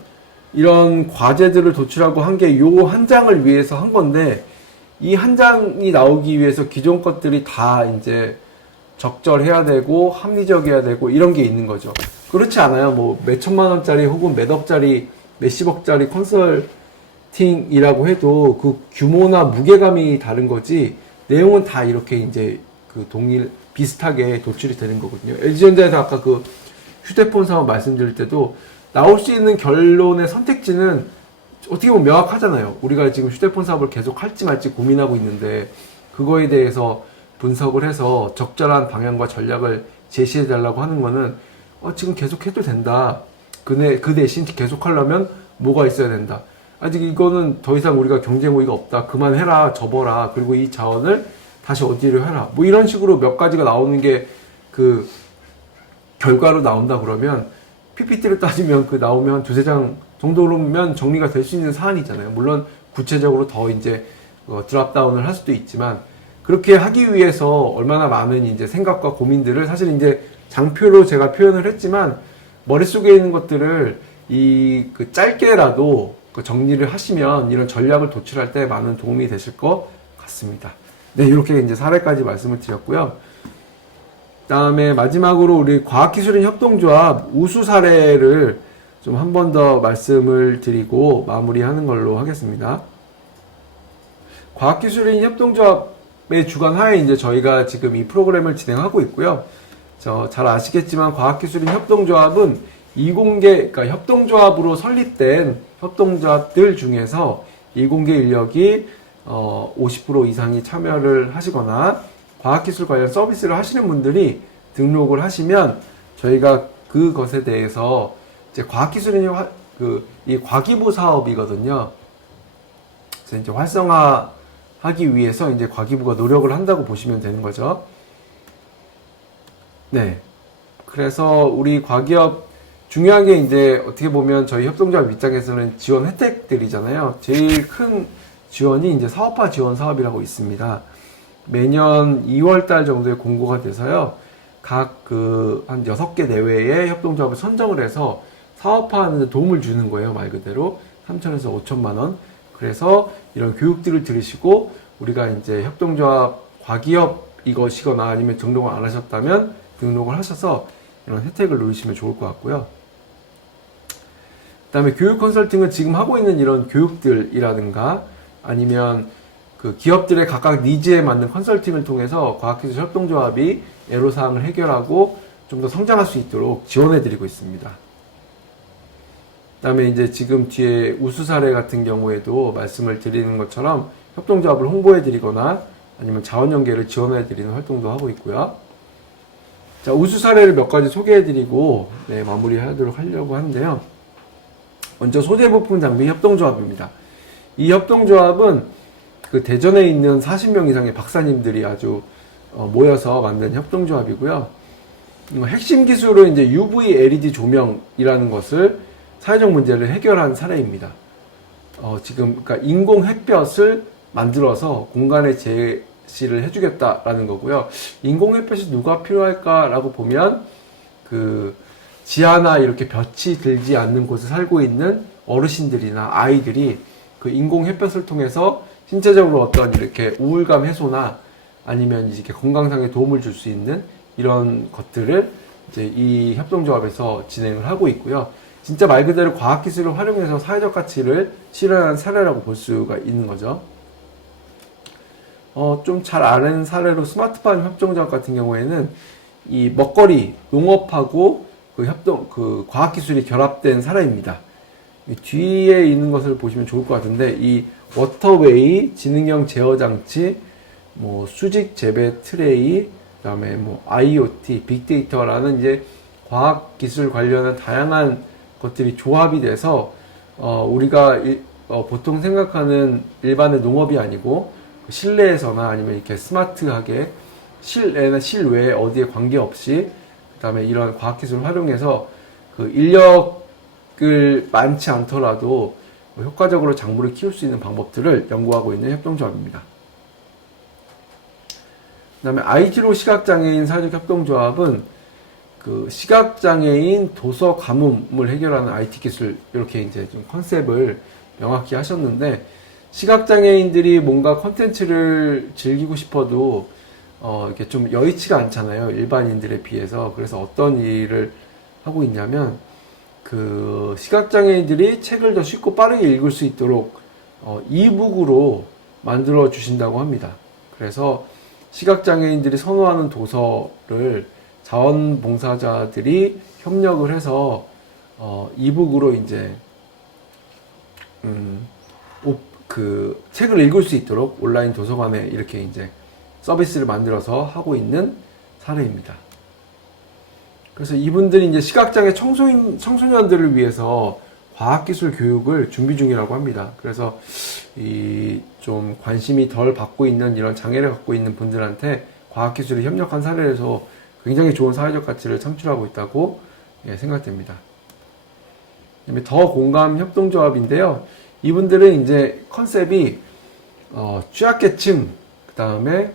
이런 과제들을 도출하고 한 게 요 한 장을 위해서 한 건데, 이 한 장이 나오기 위해서 기존 것들이 다 이제 적절해야 되고 합리적이어야 되고 이런 게 있는 거죠. 그렇지 않아요. 뭐 몇천만 원짜리 혹은 몇 억짜리 몇십억짜리 컨설팅이라고 해도 그 규모나 무게감이 다른 거지, 내용은 다 이렇게 이제 그 비슷하게 도출이 되는 거거든요. LG전자에서 아까 그 휴대폰 사업 말씀드릴 때도 나올 수 있는 결론의 선택지는 어떻게 보면 명확하잖아요. 우리가 지금 휴대폰 사업을 계속 할지 말지 고민하고 있는데, 그거에 대해서 분석을 해서 적절한 방향과 전략을 제시해 달라고 하는 거는 지금 계속 해도 된다. 그 대신 계속 하려면 뭐가 있어야 된다. 아직 이거는 더 이상 우리가 경쟁 우위가 없다. 그만해라, 접어라. 그리고 이 자원을 다시 어디로 해라. 뭐 이런 식으로 몇 가지가 나오는 게 그 결과로 나온다 그러면, PPT를 따지면 그 나오면 두세 장 정도로면 정리가 될 수 있는 사안이잖아요. 물론 구체적으로 더 이제 드랍다운을 할 수도 있지만, 그렇게 하기 위해서 얼마나 많은 이제 생각과 고민들을, 사실 이제 장표로 제가 표현을 했지만 머릿속에 있는 것들을 그 짧게라도 그 정리를 하시면 이런 전략을 도출할 때 많은 도움이 되실 것 같습니다. 네, 이렇게 이제 사례까지 말씀을 드렸고요. 다음에 마지막으로 우리 과학기술인 협동조합 우수 사례를 좀 한 번 더 말씀을 드리고 마무리하는 걸로 하겠습니다. 과학기술인 협동조합의 주관 하에 이제 저희가 지금 이 프로그램을 진행하고 있고요. 잘 아시겠지만 과학기술인 협동조합은 이공계, 그러니까 협동조합으로 설립된 협동조합들 중에서 이공계 인력이 50% 이상이 참여를 하시거나 과학기술 관련 서비스를 하시는 분들이 등록을 하시면 저희가 그것에 대해서 이제 과학기술인 이 과기부 사업이거든요. 그래서 이제 활성화하기 위해서 이제 과기부가 노력을 한다고 보시면 되는 거죠. 네. 그래서 우리 과기업 중요한 게 이제 어떻게 보면 저희 협동조합 입장에서는 지원 혜택들이잖아요. 제일 큰 지원이 이제 사업화 지원 사업이라고 있습니다. 매년 2월달 정도에 공고가 돼서요. 각 한 6개 내외의 협동조합을 선정을 해서 사업화하는 데 도움을 주는 거예요. 말 그대로 3천에서 5천만 원. 그래서 이런 교육들을 들으시고 우리가 이제 협동조합 과기업 이것이거나 아니면 등록을 안 하셨다면 등록을 하셔서 이런 혜택을 누리시면 좋을 것 같고요. 그 다음에 교육 컨설팅은 지금 하고 있는 이런 교육들이라든가 아니면 그 기업들의 각각 니즈에 맞는 컨설팅을 통해서 과학기술 협동조합이 애로사항을 해결하고 좀 더 성장할 수 있도록 지원해 드리고 있습니다. 그 다음에 이제 지금 뒤에 우수 사례 같은 경우에도 말씀을 드리는 것처럼 협동조합을 홍보해 드리거나 아니면 자원 연계를 지원해 드리는 활동도 하고 있고요. 자, 우수 사례를 몇 가지 소개해 드리고 네, 마무리하도록 하려고 하는데요. 먼저 소재 부품 장비 협동조합입니다. 이 협동조합은 그 대전에 있는 40명 이상의 박사님들이 아주 모여서 만든 협동조합이고요. 핵심 기술은 이제 UV LED 조명이라는 것을 사회적 문제를 해결한 사례입니다. 지금 그러니까 인공 햇볕을 만들어서 공간에 제시를 해주겠다라는 거고요. 인공 햇볕이 누가 필요할까라고 보면 그 지하나 이렇게 볕이 들지 않는 곳에 살고 있는 어르신들이나 아이들이 그 인공 햇볕을 통해서 신체적으로 어떤 이렇게 우울감 해소나 아니면 이렇게 건강상에 도움을 줄 수 있는 이런 것들을 이제 이 협동조합에서 진행을 하고 있고요. 진짜 말 그대로 과학기술을 활용해서 사회적 가치를 실현한 사례라고 볼 수가 있는 거죠. 좀 잘 아는 사례로 스마트팜 협동조합 같은 경우에는 이 먹거리, 농업하고 그 과학기술이 결합된 사례입니다. 이 뒤에 있는 것을 보시면 좋을 것 같은데, 이 워터웨이, 지능형 제어 장치, 뭐 수직 재배 트레이, 그다음에 뭐 IoT, 빅데이터라는 이제 과학기술 관련한 다양한 것들이 조합이 돼서 우리가 보통 생각하는 일반의 농업이 아니고 실내에서나 아니면 이렇게 스마트하게 실내나 실외 어디에 관계없이 그다음에 이런 과학기술을 활용해서 그 인력을 많지 않더라도 효과적으로 작물을 키울 수 있는 방법들을 연구하고 있는 협동조합입니다. 그 다음에 IT로 시각장애인 사회적 협동조합은 그 시각장애인 도서 가뭄을 해결하는 IT 기술, 이렇게 이제 좀 컨셉을 명확히 하셨는데, 시각장애인들이 뭔가 콘텐츠를 즐기고 싶어도 이게 좀 여의치가 않잖아요, 일반인들에 비해서. 그래서 어떤 일을 하고 있냐면, 그 시각장애인들이 책을 더 쉽고 빠르게 읽을 수 있도록 이북으로 만들어 주신다고 합니다. 그래서 시각장애인들이 선호하는 도서를 자원봉사자들이 협력을 해서 이북으로 이제 그 책을 읽을 수 있도록 온라인 도서관에 이렇게 이제 서비스를 만들어서 하고 있는 사례입니다. 그래서 이분들이 이제 시각장애 청소년들을 위해서 과학기술 교육을 준비 중이라고 합니다. 그래서 이 좀 관심이 덜 받고 있는 이런 장애를 갖고 있는 분들한테 과학기술이 협력한 사례에서 굉장히 좋은 사회적 가치를 창출하고 있다고 생각됩니다. 그다음에 더 공감 협동조합인데요. 이분들은 이제 컨셉이 취약계층, 그 다음에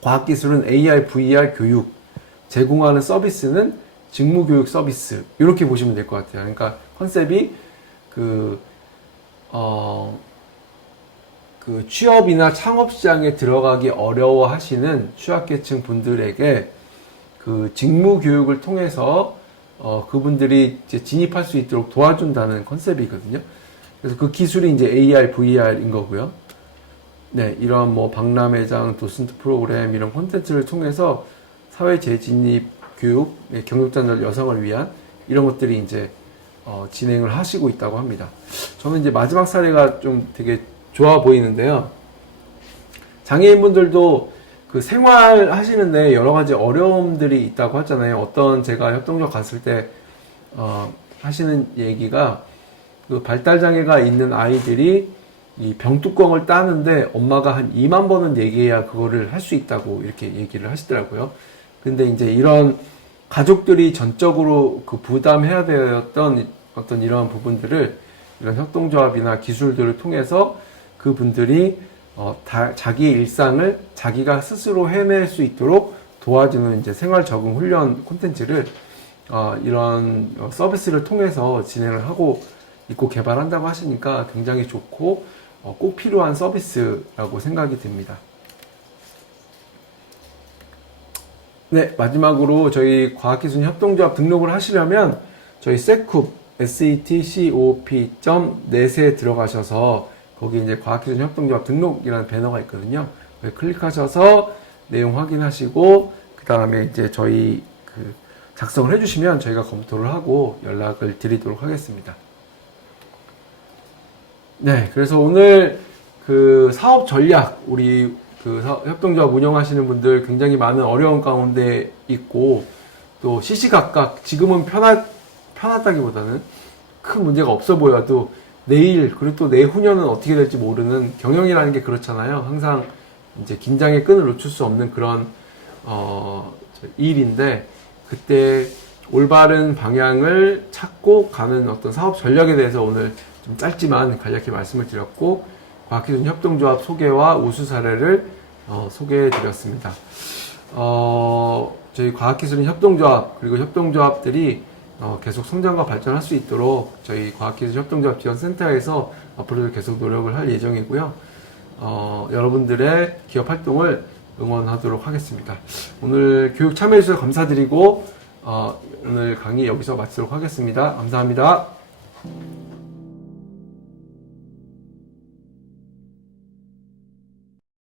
과학기술은 AR, VR 교육, 제공하는 서비스는 직무교육 서비스, 이렇게 보시면 될 것 같아요. 그러니까 컨셉이 그 취업이나 창업시장에 들어가기 어려워 하시는 취약계층 분들에게 그 직무교육을 통해서 그분들이 이제 진입할 수 있도록 도와준다는 컨셉이거든요. 그래서 그 기술이 이제 AR, VR인 거고요. 네, 이런 뭐 박람회장, 도슨트 프로그램 이런 콘텐츠를 통해서 사회 재진입 교육, 경력자들 여성을 위한 이런 것들이 이제 진행을 하시고 있다고 합니다. 저는 이제 마지막 사례가 좀 되게 좋아 보이는데요. 장애인분들도 그 생활하시는데 여러 가지 어려움들이 있다고 하잖아요. 어떤 제가 협동조합 갔을 때 하시는 얘기가, 그 발달장애가 있는 아이들이 이 병뚜껑을 따는데 엄마가 한 2만 번은 얘기해야 그거를 할 수 있다고 이렇게 얘기를 하시더라고요. 근데 이제 이런 가족들이 전적으로 그 부담해야 되었던 어떤 이런 부분들을 이런 협동조합이나 기술들을 통해서 그분들이 자기의 일상을 자기가 스스로 해낼 수 있도록 도와주는 이제 생활 적응 훈련 콘텐츠를 이런 서비스를 통해서 진행을 하고 있고 개발한다고 하시니까 굉장히 좋고 꼭 필요한 서비스라고 생각이 듭니다. 네, 마지막으로 저희 과학기술 협동조합 등록을 하시려면 저희 secop, setcop.net에 들어가셔서 거기 이제 과학기술 협동조합 등록이라는 배너가 있거든요. 거기 클릭하셔서 내용 확인하시고 그 다음에 이제 저희 그 작성을 해주시면 저희가 검토를 하고 연락을 드리도록 하겠습니다. 네, 그래서 오늘 그 사업 전략, 우리 그 협동조합 운영하시는 분들 굉장히 많은 어려운 가운데 있고 또 시시각각 지금은 편하다기보다는 큰 문제가 없어 보여도 내일 그리고 또 내후년은 어떻게 될지 모르는, 경영이라는 게 그렇잖아요. 항상 이제 긴장의 끈을 놓칠 수 없는 그런 일인데, 그때 올바른 방향을 찾고 가는 어떤 사업 전략에 대해서 오늘 좀 짧지만 간략히 말씀을 드렸고, 과학기술 협동조합 소개와 우수 사례를 소개해 드렸습니다. 저희 과학기술 협동조합 그리고 협동조합들이 계속 성장과 발전할 수 있도록 저희 과학기술 협동조합 지원센터에서 앞으로도 계속 노력을 할 예정이고요. 여러분들의 기업 활동을 응원하도록 하겠습니다. 오늘 교육 참여해 주셔서 감사드리고 오늘 강의 여기서 마치도록 하겠습니다. 감사합니다.